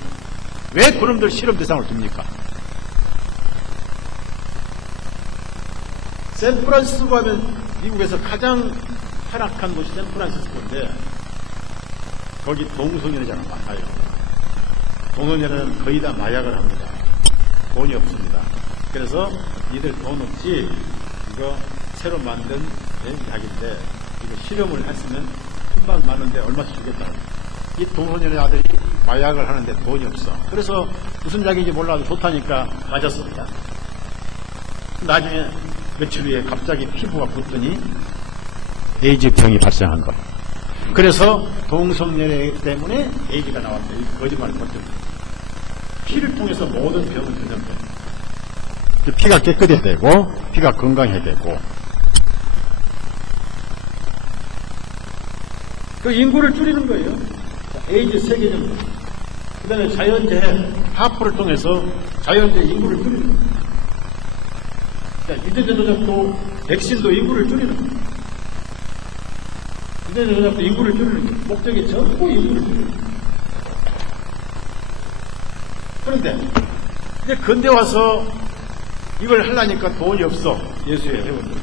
왜 그놈들 실험 대상을 둡니까? 샌프란시스코 하면 미국에서 가장 타락한 곳이 샌프란시스코인데 거기 동성연애자가 많아요. 동성연애는 거의 다 마약을 합니다. 돈이 없습니다. 그래서 니들 돈 없지 이거 새로 만든 약인데 이거 실험을 했으면 금방 많은데 얼마씩 주겠다. 이 동성연애 아들이 마약을 하는데 돈이 없어. 그래서 무슨 약인지 몰라도 좋다니까 맞았습니다. 나중에 며칠 후에 갑자기 피부가 붓더니 에이즈 병이 발생한 거예요. 그래서 동성연애 때문에 에이즈가 나왔는데 이 거짓말을 버텨요. 피를 통해서 모든 병은 전염돼요. 피가 깨끗해야 되고 피가 건강해야 되고 그 인구를 줄이는 거예요. 에이즈 세계적으로. 그 다음에 자연재해 하프를 통해서 자연재해 인구를 줄이는 거예요. 유전자조작도 백신도 인구를 줄이는 거예요. 유전자조작도 인구를 줄이는 거예요. 목적이 전부 인구를 줄이는 거예요. 그런데 이제 근대 와서 이걸 하려니까 돈이 없어. 예수의 회원들.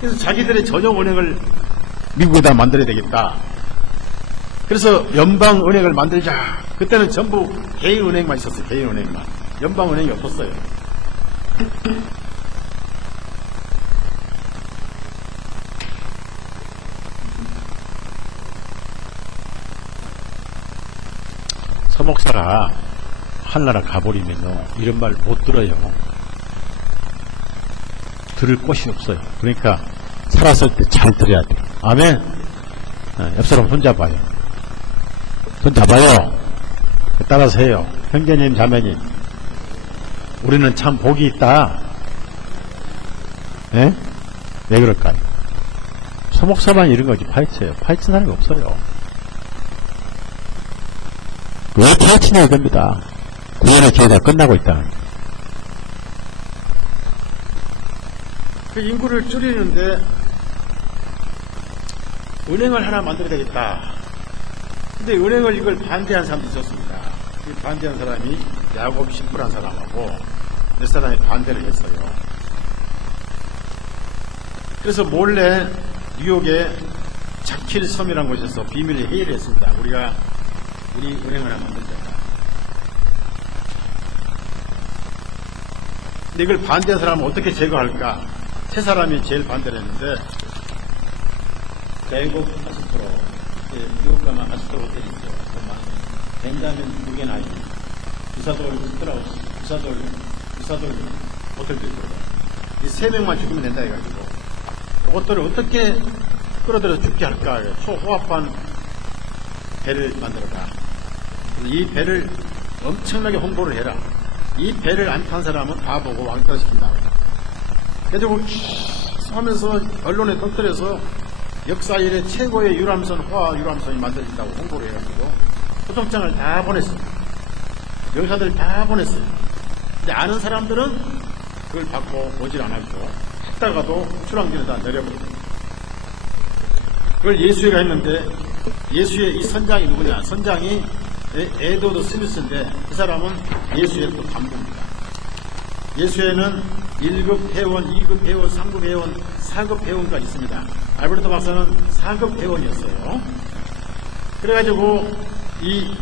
그래서 자기들의 전용 은행을 미국에다 만들어야 되겠다. 그래서 연방은행을 만들자. 그때는 전부 개인은행만 있었어요. 개인은행만. 연방은행이 없었어요. 서목사가 한나라 가버리면요 이런 말 못 들어요. 들을 곳이 없어요. 그러니까 살았을 때 잘 들어야 돼요. 아멘. 옆 사람 손잡아요. 손잡아요. 따라서 해요. 형제님 자매님 우리는 참 복이 있다. 예? 왜 그럴까요? 서목사만 이런 거지 파헤쳐요. 파헤친 사람이 없어요. 왜 파헤치냐 이겁니다. 구원의 기회가 끝나고 있다. 그 인구를 줄이는데 은행을 하나 만들어야 되겠다. 근데 은행을 이걸 반대한 사람도 있었습니다. 이 반대한 사람이 야곱 신부란 사람하고 몇 사람이 반대를 했어요. 그래서 몰래 뉴욕에 자킬 섬이라는 곳에서 비밀 회의를 했습니다. 우리 은행을 하나 만들자. 근데 이걸 반대한 사람은 어떻게 제거할까? 세 사람이 제일 반대를 했는데 대국 아스트로, 뉴욕 가면 아스트로 호텔이 있죠. 벤자민 구겐하임, 부사돌 스트라우스, 부사돌 호텔도 있고 이 세 명만 죽이면 된다 해가지고 그것들을 어떻게 끌어들여서 죽게 할까? 초호합한 배를 만들어라. 이 배를 엄청나게 홍보를 해라. 이 배를 안 탄 사람은 다 보고 왕따시킨다. 그래가지고 하면서 언론에 터뜨려서 역사 이래 최고의 유람선, 호화 유람선이 만들어진다고 홍보를 해가지고 초청장을 다 보냈어요. 명사들 다 보냈어요. 근데 아는 사람들은 그걸 받고 오질 않았고 했다가도 출항기를 다 내려버렸어요. 그걸 예수회가 했는데 예수의 이 선장이 누구냐? 선장이 에드워드 스미스인데 그 사람은 예수의 또 간부입니다. 예수회는 1급 회원, 2급 회원, 3급 회원, 4급 회원까지 있습니다. 알베르토 박사는 4급 회원이었어요. 그래가지고 이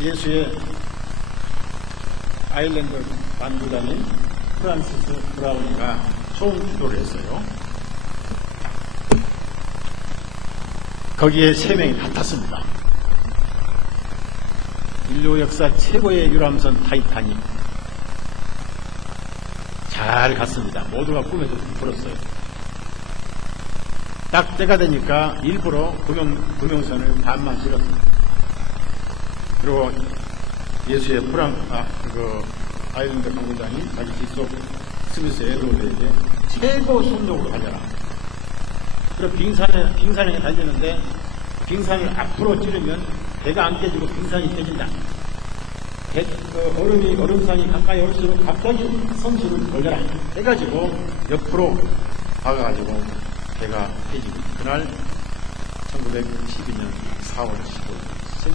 예수의 아일랜드 반주단인 프란시스 브라운이가 총주도를 했어요. 거기에 3명이 같았습니다. 인류 역사 최고의 유람선 타이타닉. 잘 갔습니다. 모두가 꿈에도 불었어요. 딱 때가 되니까 일부러 금용선을 반만 실었습니다. 그리고 예수의 아일랜드 강군장이 자기 직속 스미스 에드워드에게 최고 속력으로 달려라. 그리고 빙산에 달리는데 빙산을 앞으로 찌르면 배가 안 깨지고 빙산이 깨진다. 얼음산이 가까이 올수록 갑자기 선수를 돌려라 해가지고 옆으로 박아가지고 배가 깨지고 그날 1912년 4월 15일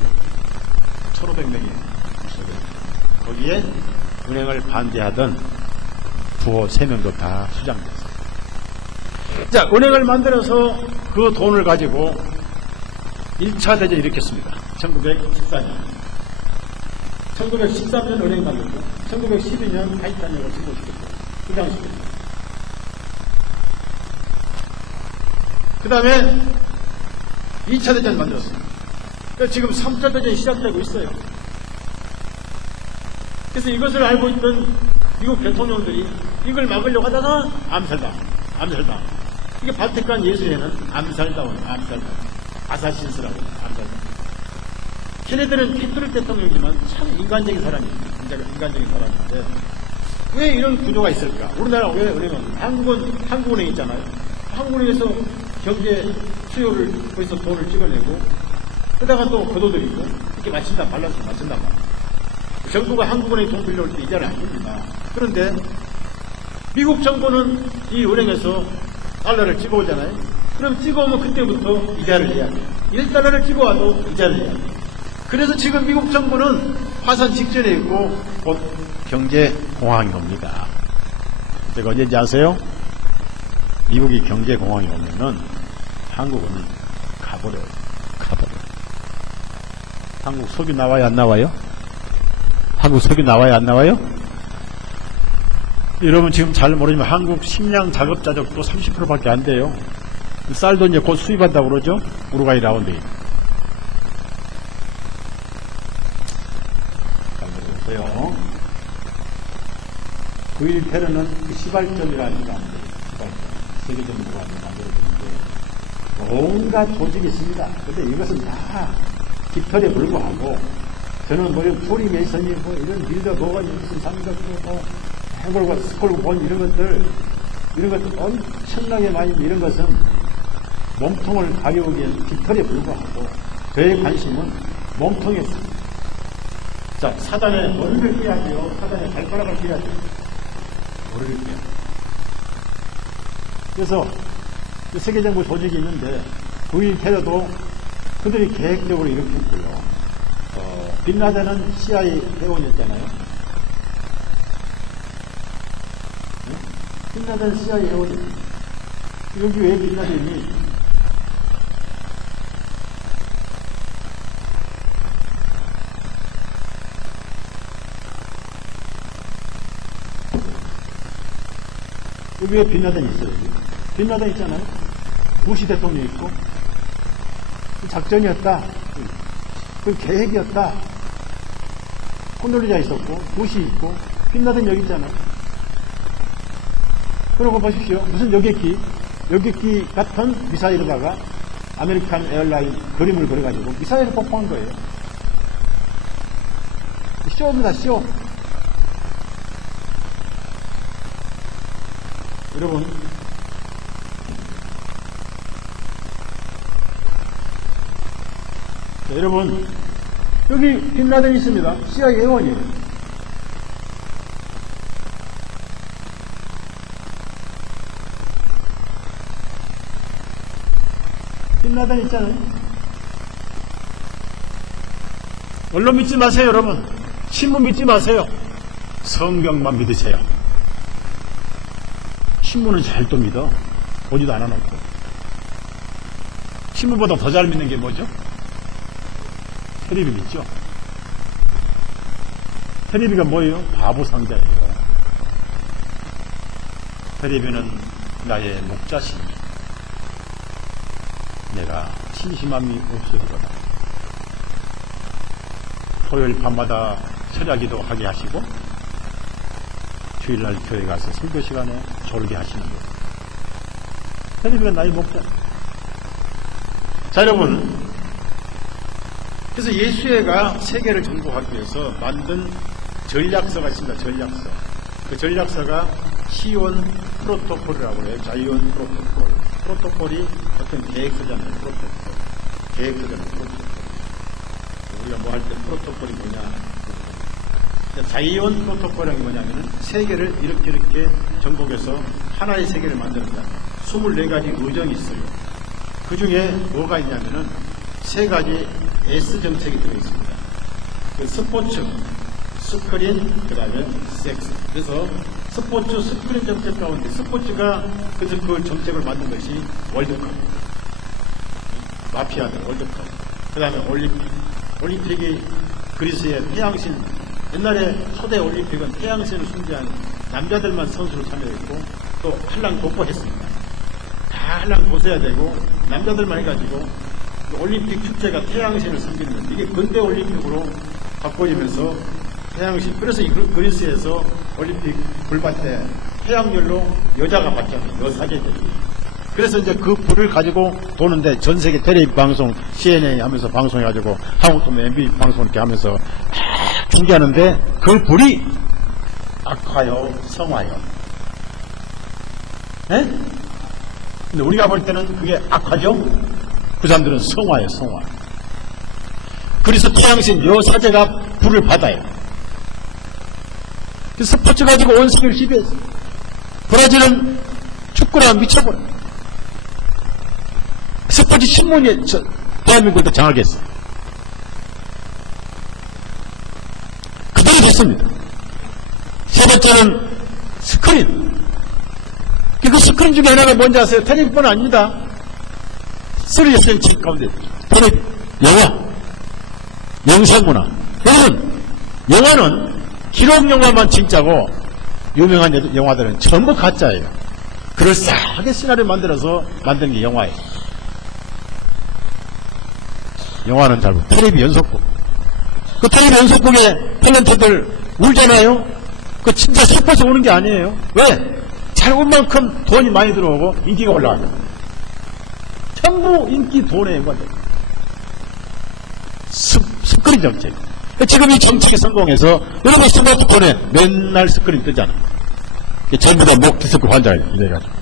1,500명이 구속됐습니다. 거기에 운행을 반대하던 부호 3명도 다 수장됐어요. 자, 은행을 만들어서 그 돈을 가지고 1차 대전을 일으켰습니다. 1914년. 1913년 은행 만들고 1912년 타이타닉을 신고시켰고 부장시켰고 그 다음에 2차 대전 만들었습니다. 그러니까 지금 3차 대전이 시작되고 있어요. 그래서 이것을 알고 있던 미국 대통령들이 이걸 막으려고 하다가 암살당. 이게 바티칸 예술에는 암살다운, 아사신스라고 암살당. 걔네들은 캐토릭 대통령이지만 참 인간적인 사람이에요. 인간적인 사람인데 왜 이런 구조가 있을까? 우리나라 왜 은행은 한국은행 있잖아요. 한국은행에서 경제 수요를 거기서 돈을 찍어내고 그러다가 또 거둬들이고 이렇게 밸런스 맞춘단 말이에요. 정부가 한국은행에 돈 빌려올 때 이자를 안 줍니다. 그런데 미국 정부는 이 은행에서 달러를 찍어오잖아요. 그럼 찍어오면 그때부터 이자를 내야 돼요. 1달러를 찍어와도 이자를 내야 돼요. 그래서 지금 미국 정부는 파산 직전에 있고 곧 경제공황이 옵니다. 제가 언제인지 아세요? 미국이 경제공황이 오면은 한국은 가버려요. 한국 석유 나와요? 안 나와요? 한국 석유 나와요? 안 나와요? 여러분 지금 잘 모르지만 한국 식량 자급자족도 30%밖에 안 돼요. 쌀도 이제 곧 수입한다고 그러죠? 우루과이 라운드. 잘 들어보세요. 9.1 테러는 그 시발점이라는 게 안 돼요. 시발점. 세계정부가 만들어지는데 온갖 조직이 있습니다. 근데 이것은 다 깃털에 불과하고 저는 뭐 토리 메이슨이 뭐 이런 빌더버건 무슨 삼각도 뭐 해골과 스콜본 이런 것들 엄청나게 많이 이런 것은 몸통을 가려우기엔 깃털에 불과하고 저의 관심은 몸통에 있습니다. 자, 사단의 머리를 빼야죠. 사단의 발가락을 빼야죠. 머리를 빼야. 그래서 세계정부 조직이 있는데 9.1 테러도 그들이 계획적으로 일으켰고요. 빈라덴은 CIA 회원이었잖아요. 빈라덴은 CIA 회원이었어요. 여기 왜 빈라덴이 여기 왜 빈라덴이 있어요? 빈라덴 있잖아요. 부시 대통령이 있고 작전이었다. 그 계획이었다. 콘돌리자 있었고 부시 있고 빈라덴 여기 있잖아요. 그러고 보십시오. 무슨 여객기 같은 미사일에다가 아메리칸 에어라인 그림을 그려가지고 미사일을 폭파한 거예요. 쇼입니다. 쇼. 여러분 자, 여러분 여기 빈라덴이 있습니다. CIA 회원이에요. 빈라덴 있잖아요. 언론 믿지 마세요, 여러분. 신문 믿지 마세요. 성경만 믿으세요. 신문은 잘 또 믿어. 보지도 않아놓고. 신문보다 더 잘 믿는 게 뭐죠? 테레비 믿죠? 테레비가 뭐예요? 바보 상자예요. 테레비는 나의 목자신. 내가 심심함이 없으리로다. 토요일 밤마다 철야기도 하게 하시고 주일날 교회 가서 설교 시간에 졸게 하시는 거예요. 텔레비가 나이 먹잖아. 자, 여러분, 그래서 예수회가 세계를 정복하기 위해서 만든 전략서가 있습니다. 전략서. 그 전략서가 시온 프로토콜이라고 해요. 자이온 프로토콜. 프로토콜이 어떤 계획서잖아요. 프로토콜. 계획서잖아요. 프로토콜. 우리가 뭐 할 때 프로토콜이 뭐냐. 자이온 프로토콜이 뭐냐면은 세계를 이렇게 정복해서 하나의 세계를 만든다. 24가지 의정이 있어요. 그 중에 뭐가 있냐면은 3가지 S 정책이 들어있습니다. 그 스포츠, 스크린, 그 다음에 섹스. 그래서 스포츠, 스크린 정책 가운데 스포츠가 그래서 그 정책을 만든 것이 월드컵. 마피아들 월드컵. 그 다음에 올림픽. 올림픽이 그리스의 태양신, 옛날에 초대 올림픽은 태양신을 숭배한 남자들만 선수로 참여했고 또 한랑 도포했습니다. 다 한랑 보셔야 되고 남자들만 해가지고 올림픽 축제가 태양신을 섬기는 거예요. 이게 근대 올림픽으로 바꿔지면서 태양신, 그래서 이 그리스에서 올림픽 불밭 때 태양열로 여자가 받잖아요. 여사제들이. 그래서 이제 그 불을 가지고 도는데 전 세계 텔레비전 방송 CNN 하면서 방송해가지고 한국도 MB 방송 이렇게 하면서 중계하는데 그 불이 악화요, 성화요. 에? 근데 우리가 볼 때는 그게 악화죠? 그 사람들은 성화예요, 성화. 그래서 태양신 여사제가 불을 받아요. 그 스포츠 가지고 온 세계를 지배했어요. 브라질은 축구랑 미쳐버려. 스포츠 신문이 대한민국도 장악했어. 그대로 됐습니다. 세 번째는 스크린. 그 스크린 중에 하나가 뭔지 아세요? 텔레비전 아닙니다. 30cm 가운데 영화, 영상문화. 여러분, 영화는 기록 영화만 진짜고 유명한 영화들은 전부 가짜예요. 그럴싸하게 시나리오 만들어서 만든 게 영화예요. 영화는 잘 보고 텔레비 연속극. 그 텔레비 연속극에 탤런트들 울잖아요. 그 진짜 슬퍼서 우는 게 아니에요. 왜? 잘 온 만큼 돈이 많이 들어오고 인기가 올라가요. 전부 인기 돈에 연관돼요. 스크린 정책. 지금 이 정책에 성공해서 여러분 스마트폰에 맨날 스크린 뜨잖아. 전부 다 목 디스크 환자예요. 이래가지고.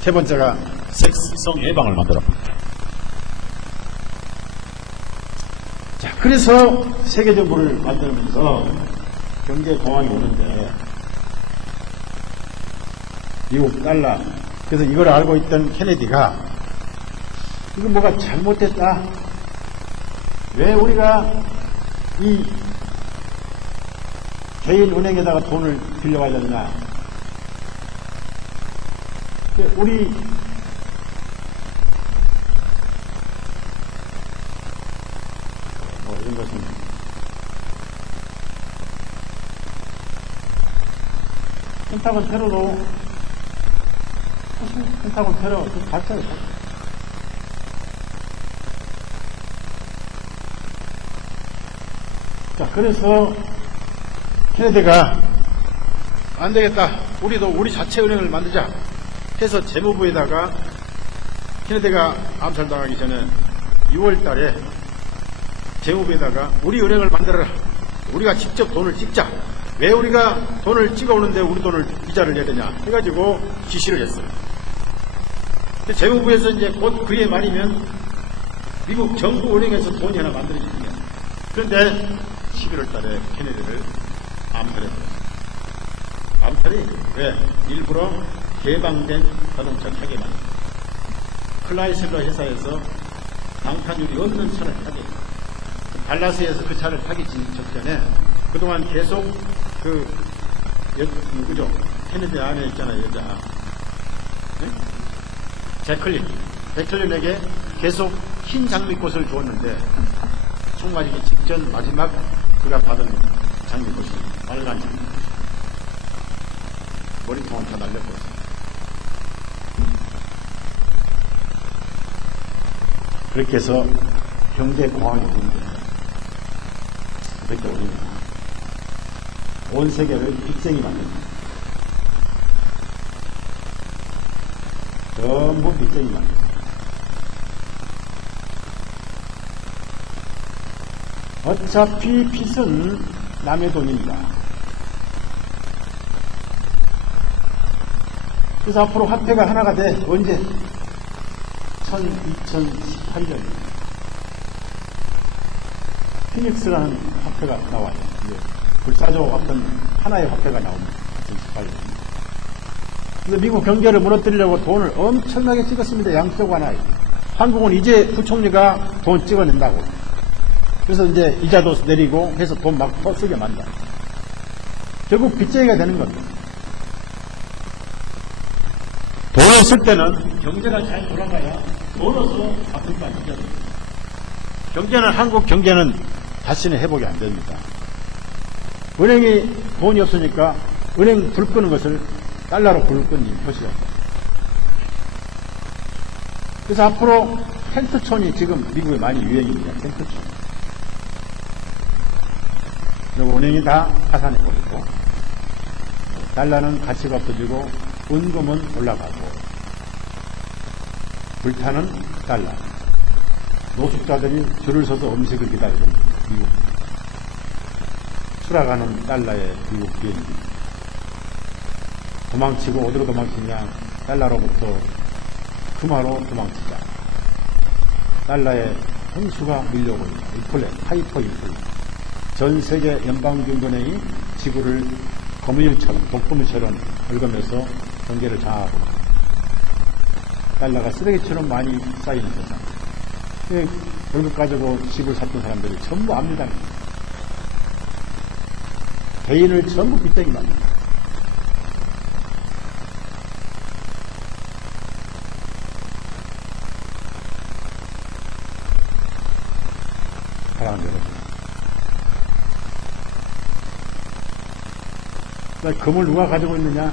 세 번째가 섹스성 예방을 만들어. 자, 그래서 세계정부를 만들면서 경제 공황이 오는데 미국 달러. 그래서 이걸 알고 있던 케네디가 이거 뭐가 잘못됐다. 왜 우리가 이 개인 은행에다가 돈을 빌려가야 되나? 우리 이런 것은 펜타곤 테러도 사실 펜타곤 테러 발사를 자, 그래서 케네디가 안 되겠다. 우리도 우리 자체 은행을 만들자 해서 재무부에다가 케네디가 암살당하기 전에 6월 달에 재무부에다가 우리 은행을 만들어라. 우리가 직접 돈을 찍자. 왜 우리가 돈을 찍어오는데 우리 돈을 이자를 내야 되냐 해가지고 지시를 했어요. 재무부에서 이제 곧 그해 말이면 미국 정부 은행에서 돈이 하나 만들어집니다. 그런데 11월 달에 케네디를 암살했어요. 암살이 왜? 일부러 개방된 자동차 타게 만들었어요. 클라이슬러 회사에서 방탄유리 없는 차를 타게 했어요. 달라스에서 그 차를 타기 직전에 그동안 계속 누구죠? 케네디 안에 있잖아요, 여자. 네? 제클린에게 계속 흰 장미꽃을 주었는데 총 맞이기 직전 마지막 그가 받은 장미꽃이 빨간 장미. 머리통은 다 날렸고 있어요. 그렇게 해서 경제 공황이 오는 거예요. 그렇게 오릅니다. 온 세계를 빚쟁이 만듭니다. 전부 빚쟁이 만듭니다. 어차피 빚은 남의 돈입니다. 그래서 앞으로 화폐가 하나가 돼. 언제? 2018년 피닉스라는 화폐가 나와요. 불사조 같은 하나의 화폐가 나옵니다. 2018년. 그래서 미국 경제를 무너뜨리려고 돈을 엄청나게 찍었습니다. 양쪽 하나에. 한국은 이제 부총리가 돈 찍어낸다고. 그래서 이제 이자도 내리고 해서 돈 막 쓰게 만든다. 결국 빚쟁이가 되는 겁니다. 돈을 쓸 때는 경제가 잘 돌아가야 돈으로서 갚을 거 아니죠. 경제는, 한국 경제는 다시는 회복이 안 됩니다. 은행이 돈이 없으니까 은행 불 끄는 것을 달러로 불 끄는 표시가. 그래서 앞으로 텐트촌이 지금 미국에 많이 유행입니다. 텐트촌. 그리고 은행이 다 파산해버리고, 달러는 가치가 없어지고, 은금은 올라가고, 불타는 달러. 노숙자들이 줄을 서서 음식을 기다리는 미국. 추락하는 달러의 미국 비행기. 도망치고 어디로 도망치냐? 달러로부터 금화로 도망치자. 달러의 홍수가 밀려오고 있다. 인플레, 하이퍼 인플레. 전 세계 연방준비은행이 지구를 거미줄처럼, 독거미처럼 긁으면서 경제를 장악하고 달러가 쓰레기처럼 많이 쌓이는 세상. 월급 가지고 집을 샀던 사람들이 전부 압류당입니다. 개인을 전부 빚쟁이 만듭니다. 사랑하는 여러분, 금을 누가 가지고 있느냐?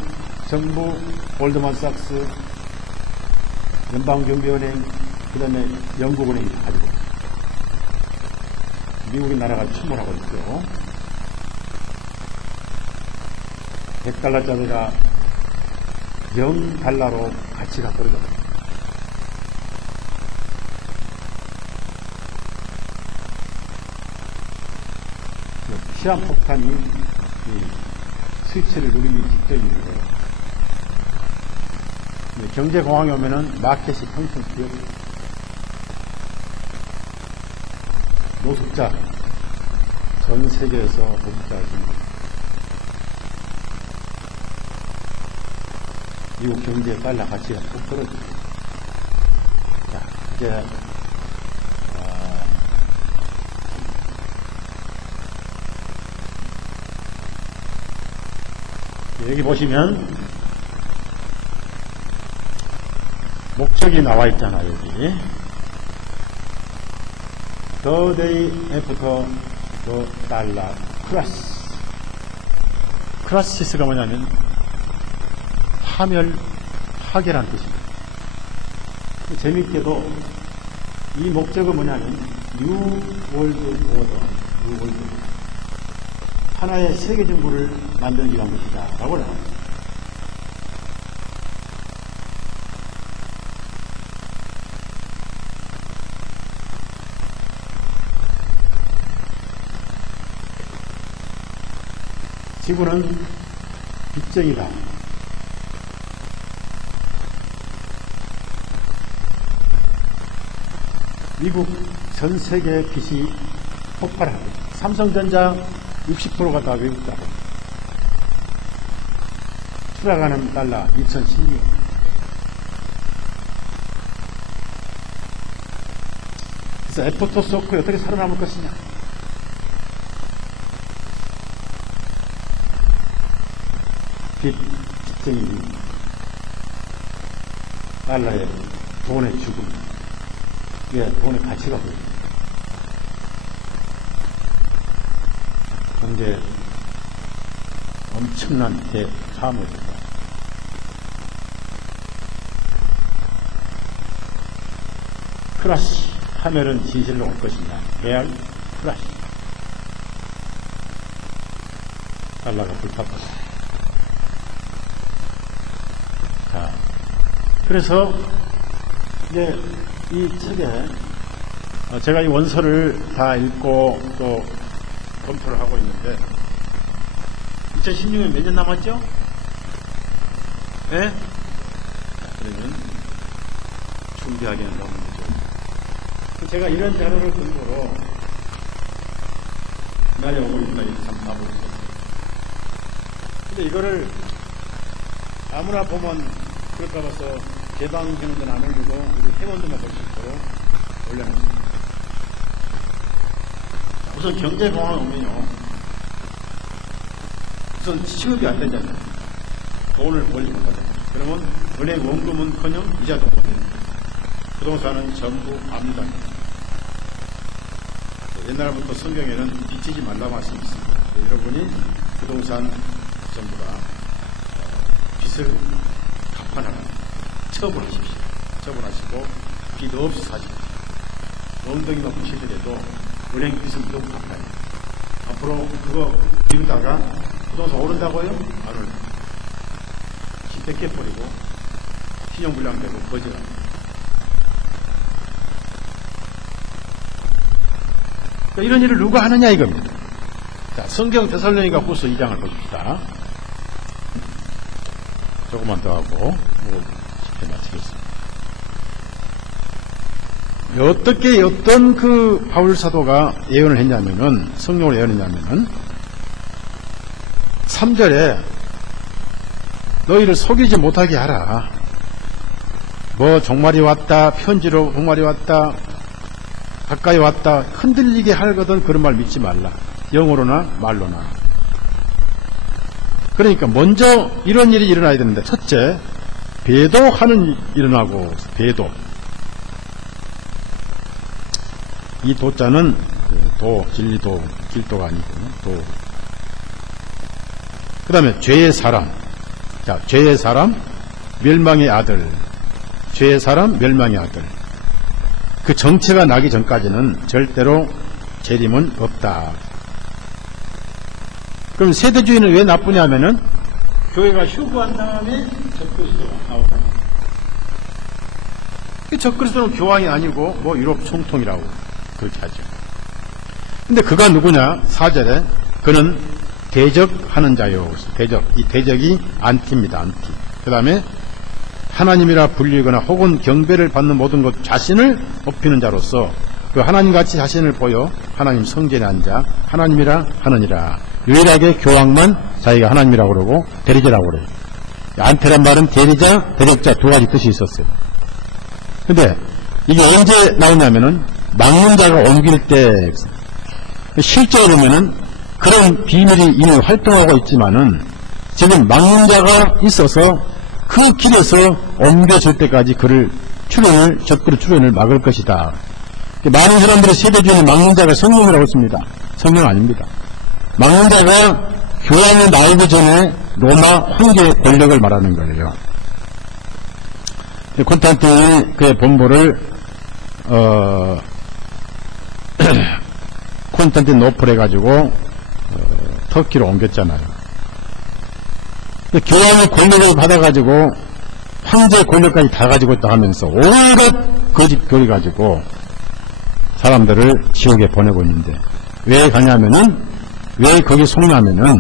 전부 골드만삭스, 연방준비은행, 그 다음에 영국은행이 가지고 있습니다. 미국의 나라가 침몰하고 있죠. 100달러짜리가 0달러로 가치가 떨어졌습니다. 시한폭탄이 스위치를 누리기 직전인데, 경제공황이 오면은 마켓이 평생 비어있습니다. 노숙자, 전 세계에서 노숙자가 있습니다. 미국 경제 달러 가치가 푹 떨어집니다. 자, 이제, 여기 보시면, 목적이 나와 있잖아, 여기. The day after the dollar crisis. 크라시스가 뭐냐면 파괴란 뜻입니다. 재미있게도 이 목적은 뭐냐면 뉴 월드 오더, 뉴 월드 하나의 세계 정부를 만들기 위한 것이다 라고 합니다. 지구는 빚쟁이다. 미국 전 세계 빚이 폭발하고 삼성전자 60%가 다 외국자고 추락하는 달러 2016. 그래서 애프터 쇼크에 어떻게 살아남을 것이냐. 빚쟁이 달러의 돈의 죽음, 돈의 가치가 보입니다. 경제 엄청난 대사무입니다. 크라시, 하늘은 진실로 올 것이냐. 레알 플라시. 달러가 불탔다. 자, 그래서 이제 이 책에 제가 이 원서를 다 읽고 또 검토를 하고 있는데 2016년 몇 년 남았죠? 네? 그러면 준비하기는 너무 늦죠. 제가 이런 자료를 근거로 날이 오고 있구나 이렇게 참 답을 했어요. 근데 이거를 아무나 보면 그럴까 봐서 개방되는 안 올리고 우리 회원들만 볼 수 있도록 올려놨습니다. 우선 경제공학 오면요. 우선 취급이 안 되잖아요. 돈을 벌지 못하잖아요. 그러면 은행 원금은커녕 이자도 못 됩니다. 부동산은 전부 압류당입니다. 옛날부터 성경에는 빚지지 말라 말씀이 있습니다. 여러분이 부동산 전부 다 빚을 갚아나가는 처분하십시오. 처분하시고 빚 없이 사십시오. 엉덩이만 부시더라도 은행 빚은 무조건 갚아야 돼요. 앞으로 그거 비우다가 부동산 오른다고요? 안 오른다. 집 뺏겨버리고 신용불량되고 거절합니다. 그러니까 이런 일을 누가 하느냐 이겁니다. 자, 성경 데살로니가 후서 2장을 보십시다. 조금만 더 하고 집회 마치겠습니다. 어떻게 어떤 그 바울 사도가 예언을 했냐면은 성령을 예언했냐면은 3절에 너희를 속이지 못하게 하라. 뭐 종말이 왔다, 편지로 종말이 왔다, 가까이 왔다, 흔들리게 하거든 그런 말 믿지 말라. 영어로나 말로나. 그러니까 먼저 이런 일이 일어나야 되는데 첫째, 배도하는 일이 일어나고 배도. 이 도자는 도, 진리도, 길도가 아니고 도. 그 다음에 죄의 사람. 자, 죄의 사람, 멸망의 아들. 죄의 사람, 멸망의 아들. 그 정체가 나기 전까지는 절대로 재림은 없다. 그럼 세대주의는 왜 나쁘냐면은 교회가 휴부한 다음에 적그리스도가 나온다. 적그리스도는 교황이 아니고 뭐 유럽 총통이라고 그렇게 하죠. 근데 그가 누구냐? 4절에 그는 대적하는 자요. 대적. 이 대적이 안티입니다. 안티. 그 다음에 하나님이라 불리거나 혹은 경배를 받는 모든 것 자신을 높이는 자로서 그 하나님같이 자신을 보여 하나님 성전에 앉아 하나님이라 하느니라. 유일하게 교황만 자기가 하나님이라고 그러고 대리자라고 그래요. 안테란 말은 대리자, 대적자 두 가지 뜻이 있었어요. 근데 이게 언제 나오냐면은 막는 자가 옮길 때 실제로 보면은 그런 비밀이 이미 활동하고 있지만은 지금 막는 자가 있어서 그 길에서 옮겨질 때까지 그를 적그리 출현을 막을 것이다. 많은 사람들의 세대주의는 막는 자가 성령이라고 했습니다. 성령 아닙니다. 막는 자가 교황이 나오기 전에 로마 황제의 권력을 말하는 거예요. 콘스탄틴이 그의 본부를 콘스탄틴노플 해가지고 터키로 옮겼잖아요. 교황의 권력을 받아가지고 황제의 권력까지 다 가지고 있다 하면서 온갖 거짓 교리 가지고 사람들을 지옥에 보내고 있는데 왜 가냐면은 왜 거기 속냐면은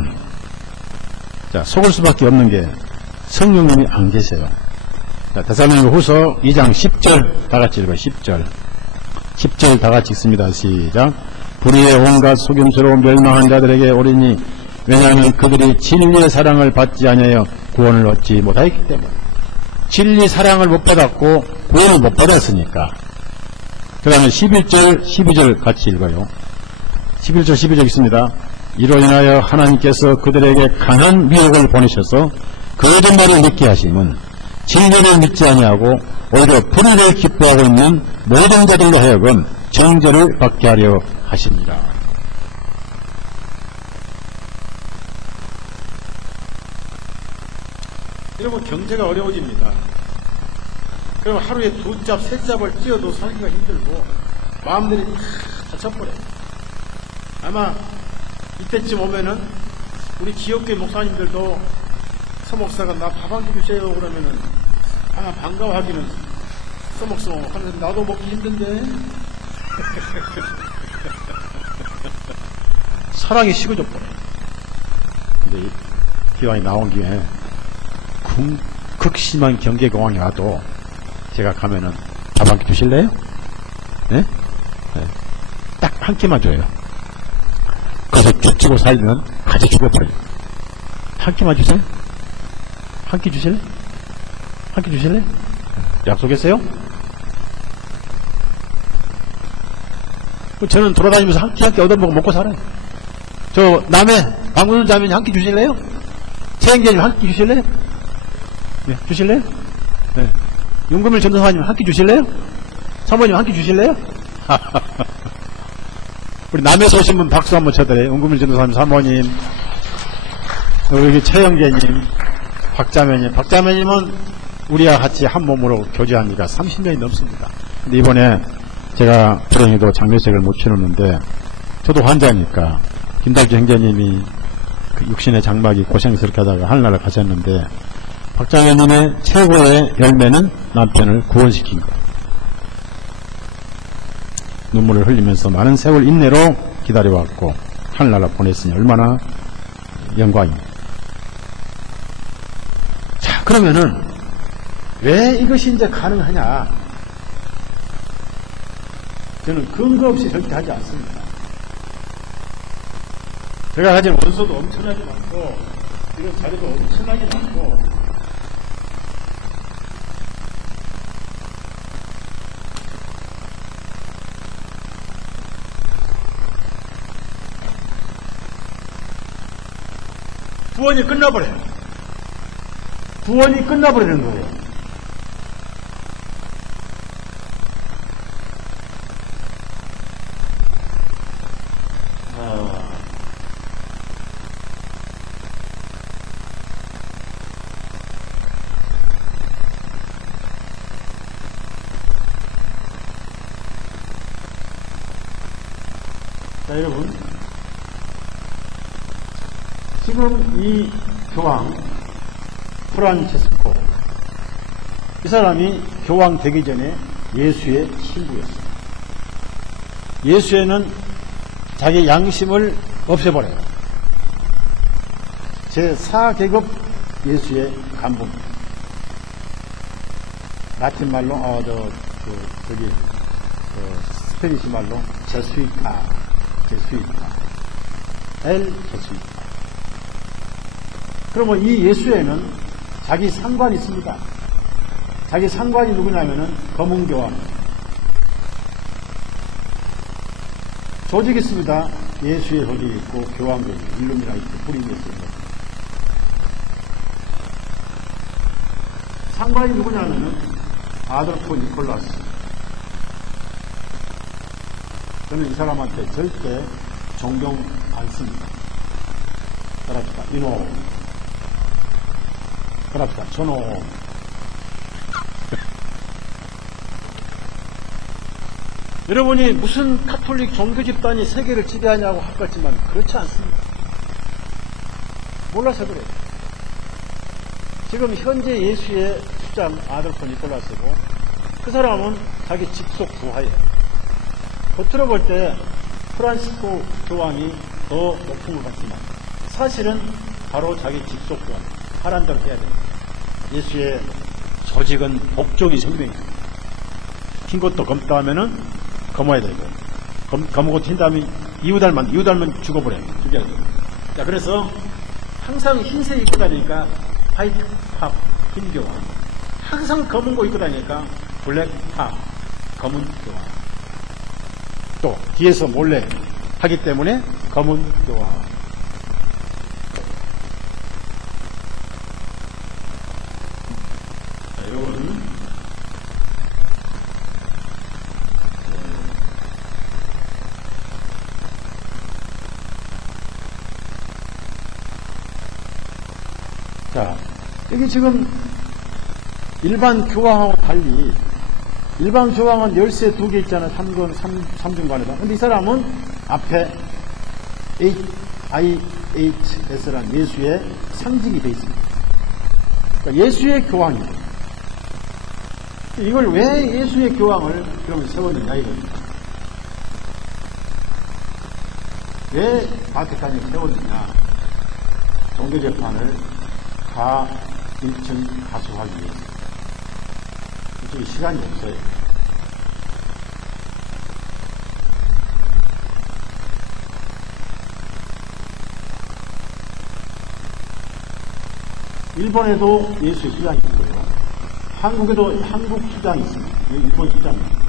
자, 속을 수밖에 없는 게 성령님이 안 계세요. 자, 데살로니가 후서 2장 10절 다 같이 읽어요. 10절 다 같이 읽습니다. 시작. 불의의 온갖 속임수로 멸망한 자들에게 오리니 왜냐하면 그들이 진리의 사랑을 받지 아니하여 구원을 얻지 못하였기 때문에. 진리 사랑을 못 받았고 구원을 못 받았으니까. 그 다음에 11절 12절 같이 읽어요. 11절 12절 있습니다. 이로 인하여 하나님께서 그들에게 강한 미혹을 보내셔서 거짓말을 믿게 하심은 진리를 믿지 아니하고 오히려 불의를 기뻐하고 있는 모든 자들로 하여금 정죄를 받게 하려 하십니다. 여러분 경제가 어려워집니다. 그럼 하루에 2짭, 3짭을 찌어도 살기가 힘들고 마음들이 다 다쳐버려요. 아마 이때쯤 오면은 우리 지역교회 목사님들도 서목사가 나 밥 한 끼 주세요 그러면은 아마 반가워하기는 서목서목 하면서 나도 먹기 힘든데 설악이 식어져 버려요. 근데 기왕이 나온 김에 극심한 경계공황이 와도 제가 가면은 밥 한 끼 주실래요? 네? 네. 딱 한 끼만 줘요. 그래서 죽지고 살면 같이 죽어버려요. 한 끼만 주세요? 한 끼 주실래? 한 끼 주실래? 약속했어요? 저는 돌아다니면서 한 끼 얻어먹고 먹고 살아요. 저 남해 방문을 자면 한 끼 주실래요? 최영재님 한 끼 주실래요? 네, 주실래요? 네. 윤금일 전도사님 한 끼 주실래요? 사모님 한 끼 주실래요? 우리 남에서 오신 분 박수 한번 쳐드려요. 윤금일 전도사님, 사모님, 여기 최영재님, 박자매님. 박자매님은 우리와 같이 한 몸으로 교제한 지가 30년이 넘습니다. 근데 이번에 제가 불행히도 장례식을 못 치렀는데 저도 환자니까 김달주 형제님이 그 육신의 장막이 고생스럽게 하다가 하늘나라 가셨는데 박장현님의 최고의 열매는 남편을 구원시킨 것. 눈물을 흘리면서 많은 세월 인내로 기다려왔고 하늘나라 보냈으니 얼마나 영광입니다. 자, 그러면은 왜 이것이 이제 가능하냐? 저는 근거 없이 절대 하지 않습니다. 제가 가진 원소도 엄청나게 많고 이런 자료도 엄청나게 많고 구원이 끝나버려요. 구원이 끝나버리는 거예요. 자, 여러분, 지금 이 교황 프란체스코, 이 사람이 교황 되기 전에 예수의 친구였어요. 예수에는 자기 양심을 없애버려요. 제4계급 예수의 간부입니다. 라틴 말로 스페니시 말로 제수이타, 엘 제수이타. 그러면 이 예수에는 자기 상관이 있습니다. 자기 상관이 누구냐면은 검은교황. 조직이 있습니다. 예수의 조직이 있고 교황 조직, 일루미나이트, 뿌리메스. 상관이 누구냐면은 아돌프 니콜라스. 저는 이 사람한테 절대 존경 안 씁니다. 그렇다, 이노. 그렇다, 전호. 여러분이 무슨 카톨릭 종교 집단이 세계를 지배하냐고 할 것 같지만 그렇지 않습니다. 몰라서 그래요. 지금 현재 예수의 수장 아돌프 니콜라스고 그 사람은 자기 직속 부하예요. 겉으로 볼 때 프란시스코 교황이 더 높은 것 같지만 사실은 바로 자기 직속 교황. 하란 대로 해야 됩니다. 예수의 조직은 복종이 생명입니다. 튄 것도 검다하면은 검어야 되고, 검고 튄 다음에 이웃 알면 죽어버려요. 죽여야 돼요. 자, 그래서 항상 흰색 입고 다니니까 화이트 팝, 흰 교황. 항상 검은 거 입고 다니니까 블랙 팝, 검은 교황. 또, 뒤에서 몰래 하기 때문에 검은 교황. 자, 여기 지금 일반 교황하고 달리 일반 교황은 열쇠 2개 있잖아요. 3중간에다. 근데 이 사람은 앞에 IHS라는 예수의 상징이 되어 있습니다. 그러니까 예수의 교황이에요. 이걸 왜 예수의 교황을 그러면 세웠느냐 이겁니다. 왜 바티칸이 세웠느냐. 종교재판을 다 1층 가수하기 위해서. 이쪽에 시간이 없어요. 일본에도 예수의 시장이 있고요. 한국에도 한국 시장이 있습니다. 일본 시장입니다.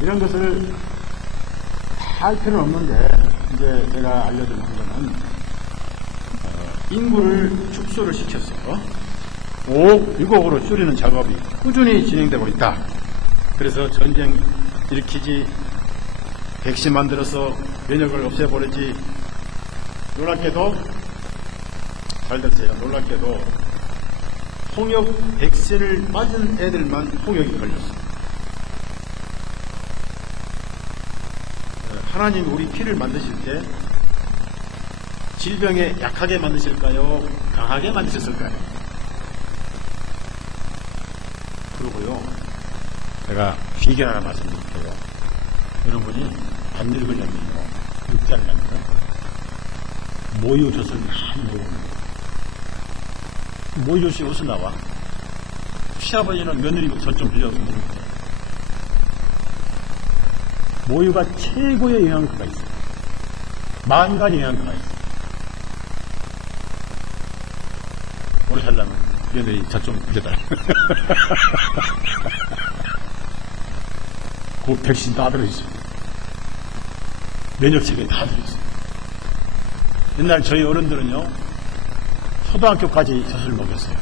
이런 것을 다 할 필요는 없는데, 이제 제가 알려드리는 거는, 인구를 축소를 시켜서 5억, 6억으로 줄이는 작업이 꾸준히 진행되고 있다. 그래서 전쟁 일으키지, 백신 만들어서 면역을 없애버리지, 놀랍게도, 잘 됐어요. 놀랍게도, 홍역 백신을 맞은 애들만 홍역이 걸렸어요. 하나님이 우리 피를 만드실 때 질병에 약하게 만드실까요? 강하게 만드셨을까요? 그러고요. 제가 비결 하나 말씀드릴게요. 여러분이 안 늙으려면요. 육자를합니다. 모유젖을 많이 먹는 거예요. 모유젖이 어디서 나와? 시아버지는 며느리 젖 좀 빌려서 먹는 거예요. 모유가 최고의 영양소가 있어요. 10,000가지 영양소가 있어요. 오래 살려면 며느리 젖 좀 빌려달라. 그 백신 다 들어있어요. 면역체계에 다 들어있어요. 옛날 저희 어른들은요, 초등학교까지 젖을 먹였어요.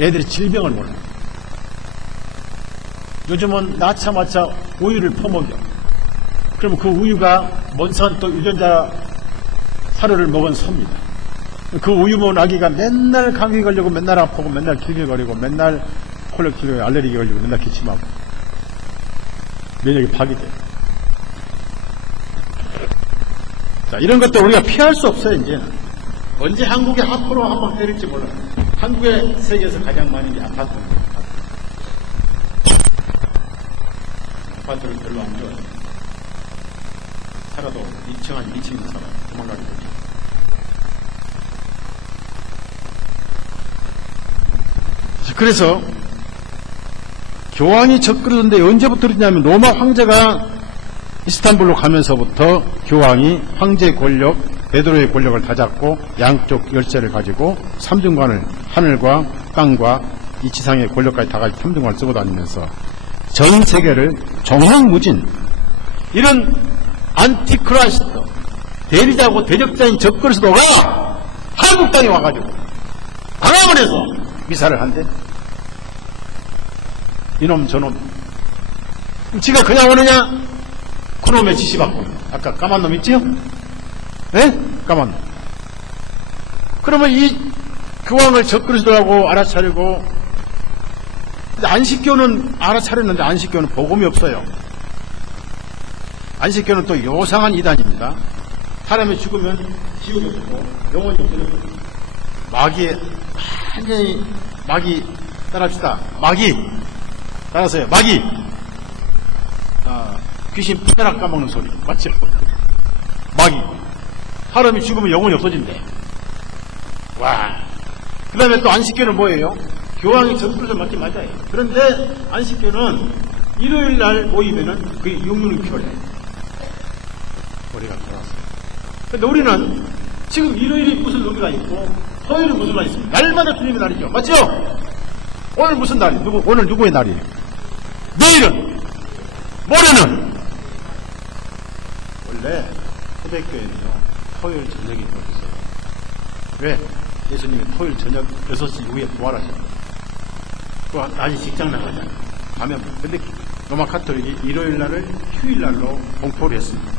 얘들이 질병을 몰라요. 요즘은 낳자마자 우유를 퍼먹여. 그러면 그 우유가 몬산또 유전자 사료를 먹은 소입니다. 그 우유 먹은 아기가 맨날 감기 걸리고 맨날 아프고 맨날 기vir거리고 맨날 콜렉 걸리고 알레르기 걸리고 맨날 기침하고 면역이 파괴돼요. 자, 이런 것도 우리가 피할 수 없어요. 이제는 언제 한국에 앞으로 한번 때릴지 몰라요. 한국의 세계에서 가장 많은 게 아파트입니다. 아파트를 별로 안 좋아해요. 살아도 2층 한 2층에 살아요. 도망가게 되죠. 그래서 교황이 접근하는데 언제부터 그랬냐면 로마 황제가 이스탄불로 가면서부터 교황이 황제 권력, 베드로의 권력을 다잡고 양쪽 열쇠를 가지고 3중관을 하늘과 땅과 이 지상의 권력까지 다 가지고 3중관을 쓰고 다니면서 전 세계를 정황무진 이런 안티크라이스트 대리자고 대적자인 적그리스도가 한국 땅에 와가지고 광화문에서 미사를 한대. 이놈 저놈 지가 그냥 오느냐? 그놈의 지시받고. 아까 까만 놈 있지요? 네? 까만 놈. 그러면 이 교황을 적그리스도라고 알아차리고 안식교는 알아차렸는데 안식교는 복음이 없어요. 안식교는 또 요상한 이단입니다. 사람이 죽으면 지옥에 없고 영원히 없어요. 마귀에 완전히 마귀 따라합시다. 마귀 따라서요. 마귀 귀신 푸대락 까먹는 소리 맞죠? 마귀 사람이 죽으면 영원히 없어진대. 와. 그 다음에 또 안식교는 뭐예요? 교황이 적그리스도 맞긴 맞아요. 그런데 안식교는 일요일 날 모이면은 그게 육륜이 필요해. 우리가 돌아왔어요. 근데 우리는 지금 일요일이 무슨 의미가 있고 토요일이 무슨 의미가 있습니까? 날마다 주님의 날이죠. 맞죠? 오늘 무슨 날이? 오늘 누구의 날이에요? 내일은? 모레는? 원래 초대교회는요 토요일 저녁에 모였어요. 왜? 예수님이 토요일 저녁 6시 이후에 부활하셨어요. 아직 직장 나가잖아요. 가면. 근데 로마 카톨릭이 일요일 날을 휴일 날로 공포를 했습니다.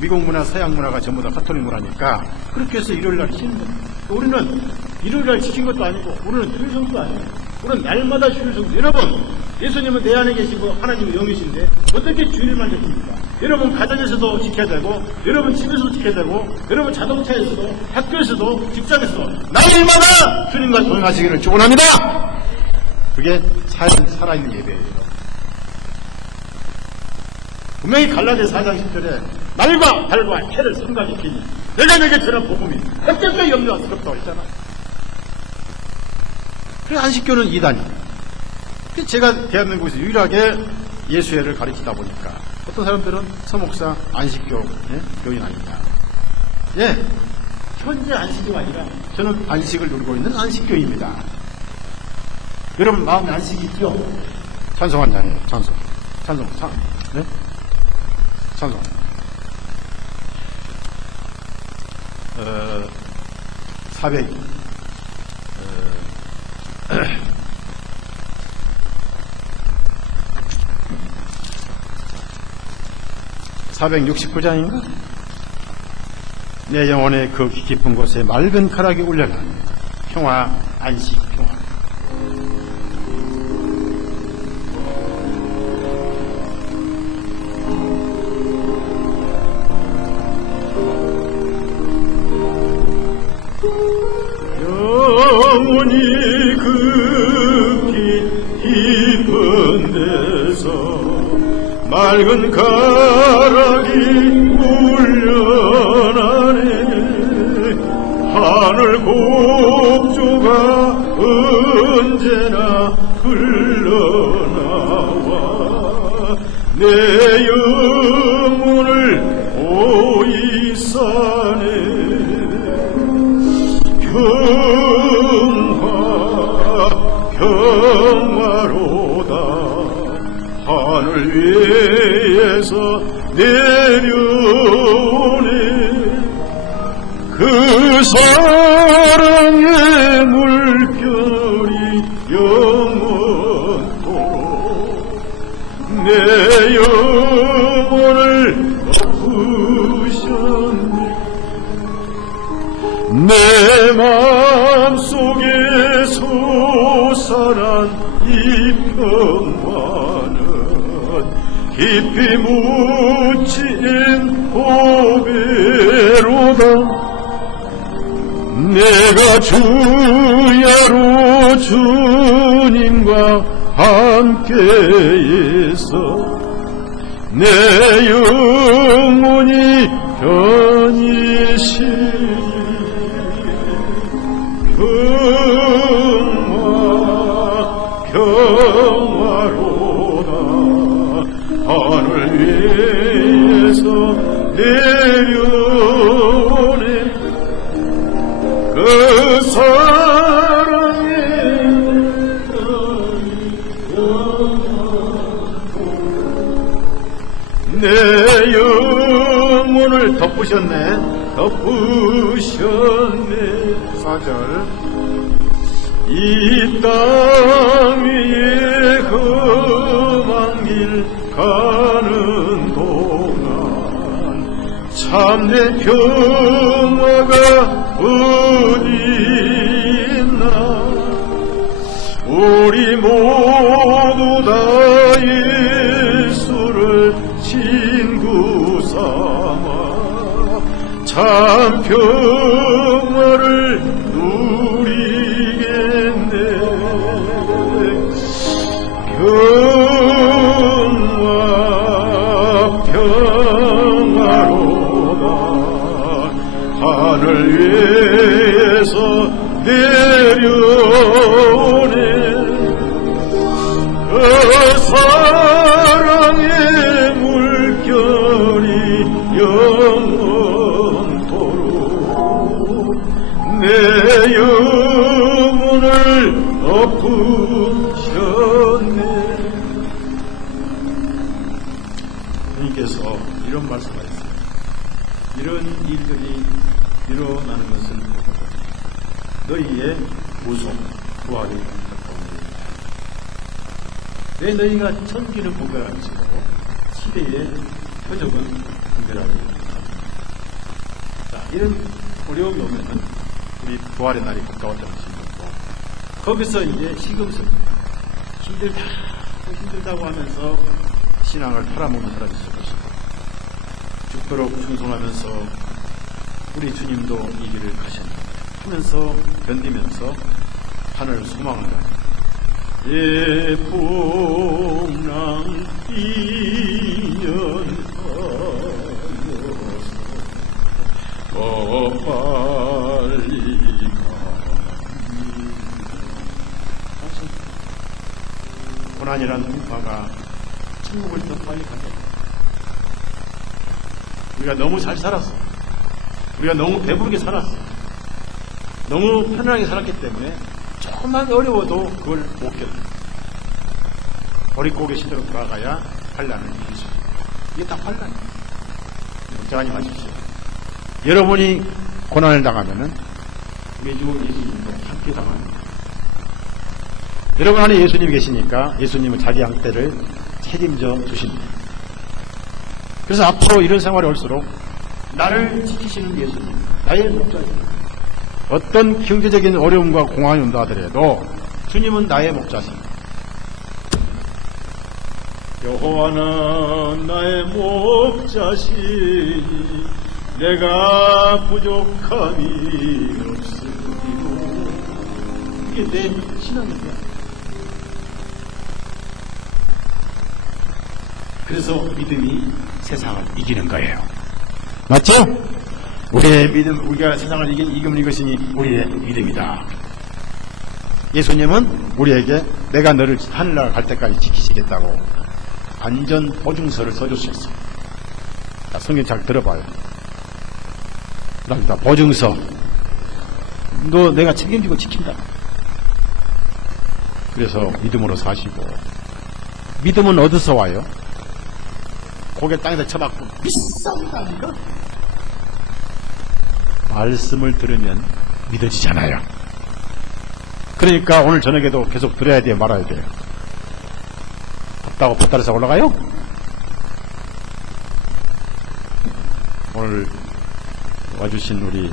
미국 문화, 서양 문화가 전부 다 카톨릭 문화니까 그렇게 해서 일요일 날 쉬는 거예요. 우리는 일요일 날 지킨 것도 아니고 우리는 휴일성도 아니에요. 우리는 날마다 휴일성도. 여러분, 예수님은 내 안에 계시고 하나님은 영이신데 어떻게 주일만 지킵니까? 여러분 가정에서도 지켜야 되고, 여러분 집에서도 지켜야 되고, 여러분 자동차에서도, 학교에서도, 직장에서도 날마다 주님과 동행하시기를 축원합니다. 그게 살아있는 예배예요. 분명히 갈라디아 4장 10절에 날과 달과 해를 삼가지키니 내가 내게 전한 복음이 헛되게 염려와 스럽다고 했잖아. 그래서 안식교는 이단이에요. 제가 대한민국에서 유일하게 예수회를 가르치다 보니까 어떤 사람들은 서목사 안식교 교인 아니냐. 예, 현재 안식교가 아니라 저는 안식을 누리고 있는 안식교입니다. 여러분 마음에 안식이 있죠? 찬송 한 장이에요. 찬송. 네? 찬송. 469장인가? 내 영혼의 그 깊은 곳에 맑은 가락이 울려라. 평화, 안식, 평화. 영원히 그 깊은 데서 맑은 가락이 울려나네. 하늘 곡조가 언제나 흘러나와 내 영혼을 보이사네. 평화로다. 하늘 위에서 내려오네. 그 사랑의 물결이 영원토록 내 영혼을 덮으셨네. 내 마음속에 솟아난 이 평화는 깊이 묻힌 보배로다. 내가 주야로 주님과 함께 있어 내 영혼이 편히 쉬리. 평화로다. 하늘 위에서 내려오네. 그 사랑의 내 영혼을 덮으셨네. 덮으셨네. 4절. 이 땅 위에 험한 길 가는 동안 참된 평화가 어디 있나. 우리 모두 다 예수를 친구 삼아 참 평화를 평화로다. 하늘 위에서 내려오네. 그 사랑의 물결이 영원토록 내 영혼을 덮으셨네. 주님께서 이런 말씀하셨어요. 이런 일들이 일어나는 것은 너희의 우송 부활이 가까우니 왜 너희가 천기는 분별할지라도 시대의 표적은 분별하지 못합니다. 자, 이런 어려움이 오면은 우리 부활의 날이 가까웠다는 신경도 거기서 이제 시금석 힘들다고 하면서 신앙을 팔아먹는 사람이 있을 것이고 죽도록 충성하면서 우리 주님도 이 길을 가셨는데 하면서 견디면서 하늘을 소망하라. 예풍랑 이연하여서 빨리 고난이란 풍파가 천국을 더 빨리 가게. 우리가 너무 잘 살았어. 우리가 너무 배부르게 살았어. 너무 편안하게 살았기 때문에 조금만 어려워도 그걸 못 견뎌. 어릿고개 시대로 돌아가야 환난을 이기죠. 이게 딱 환난이에요. 걱정하지 마십시오. 여러분이 고난을 당하면은 매주 예수님도 함께 당합니다. 여러분 안에 예수님이 계시니까 예수님은 자기 양떼를 책임져 주십니다. 그래서 앞으로 이런 생활이 올수록 나를 지키시는 예수님, 나의 목자입니다. 어떤 경제적인 어려움과 공황이 온다 하더라도 주님은 나의 목자십니다. 여호와는 나의 목자시니 내가 부족함이 없으리로. 이게 내 신앙입니다. 그래서 믿음이 세상을 이기는 거예요. 맞죠? 우리의 믿음, 우리가 세상을 이기는 것이니 우리의 믿음이다. 예수님은 우리에게 내가 너를 하늘나라 갈 때까지 지키시겠다고 안전 보증서를 써주셨어요. 자, 성경 잘 들어봐요. 그럽니다. 보증서. 너 내가 책임지고 지킨다. 그래서 믿음으로 사시고. 믿음은 어디서 와요? 고개 땅에다 쳐박고 비싼다니까? 말씀을 들으면 믿어지잖아요. 그러니까 오늘 저녁에도 계속 들어야 돼요, 말아야 돼요. 덥다고 보따리에서 올라가요? 오늘 와주신 우리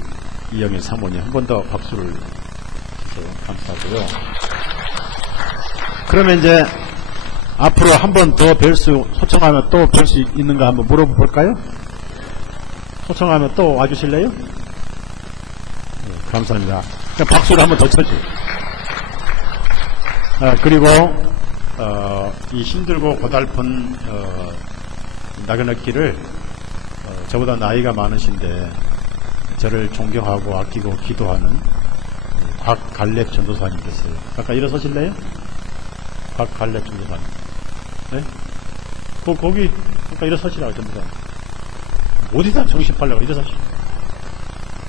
이영애 사모님 한 번 더 박수를 주셔서 감사하고요. 그러면 이제 앞으로 한 번 더 소청하면 또 뵐 수 있는가 한번 물어볼까요? 소청하면 또 와주실래요? 네, 감사합니다. 그냥 박수를 한 번 더 쳐줘. 그리고 이 힘들고 고달픈 나그네길을 저보다 나이가 많으신데 저를 존경하고 아끼고 기도하는 곽갈렙 전도사님 계세요. 아까 일어서실래요? 곽갈렙 전도사님. 네? 거기 아까 일어서시라고 전도사님. 어디다 정신 팔려고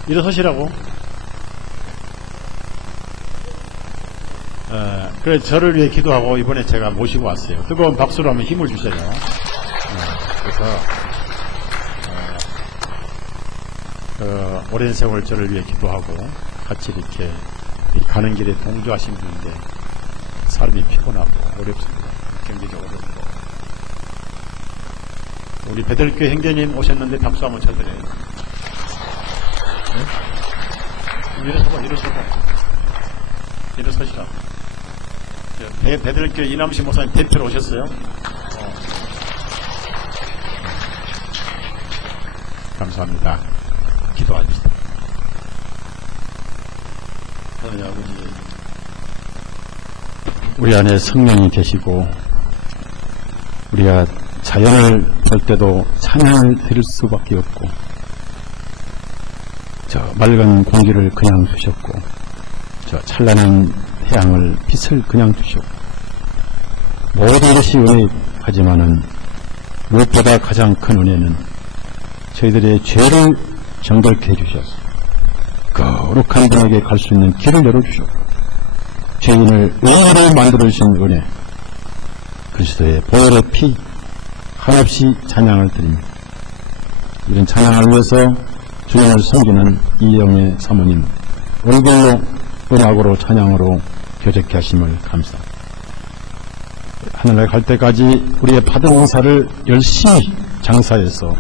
일어서시라고. 그래 저를 위해 기도하고 이번에 제가 모시고 왔어요. 뜨거운 박수로 하면 힘을 주세요. 그래서 오랜 세월 저를 위해 기도하고 같이 이렇게 가는 길에 동조하신 분인데 삶이 피곤하고 어렵습니다. 경제적으로 어렵고. 우리 배들교회 행제님 오셨는데 박수 한번 쳐드려요. 네? 일어서시라. 배들교회 이남시 목사님 대표로 오셨어요. 감사합니다. 기도하십시다. 하나님 아버지, 우리 안에 성령이 계시고 우리가 자연을 볼 때도 찬양을 드릴 수밖에 없고 저 맑은 공기를 그냥 주셨고 저 찬란한 태양을 빛을 그냥 주셨고 모든 것이 은혜하지만은 무엇보다 가장 큰 은혜는 저희들의 죄를 정결케 해주셔서 거룩한 분에게 갈 수 있는 길을 열어주셨고 죄인을 의인으로 만들어주신 은혜 그리스도의 보혈의 피 한없이 찬양을 드립니다. 이런 찬양을 위해서 주님을 섬기는 이영애 사모님 얼굴로 음악으로 찬양으로 교제케 하심을 감사합니다. 하늘나라에 갈 때까지 우리의 받은 농사를 열심히 장사해서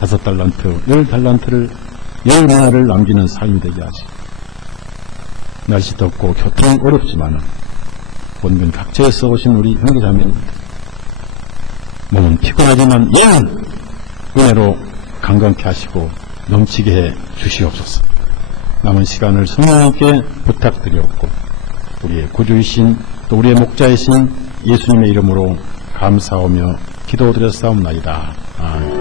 5달란트, 10달란트를 10만화를 남기는 삶이 되게 하시. 날씨 덥고 교통 어렵지만 원근 각지에서 오신 우리 형제자매님, 몸은 피곤하지만 영은 은혜로 강건케 하시고 넘치게 해 주시옵소서. 남은 시간을 성령님께 부탁드리옵고 우리의 구주이신 또 우리의 목자이신 예수님의 이름으로 감사하며 기도드렸사옵나이다. 아멘.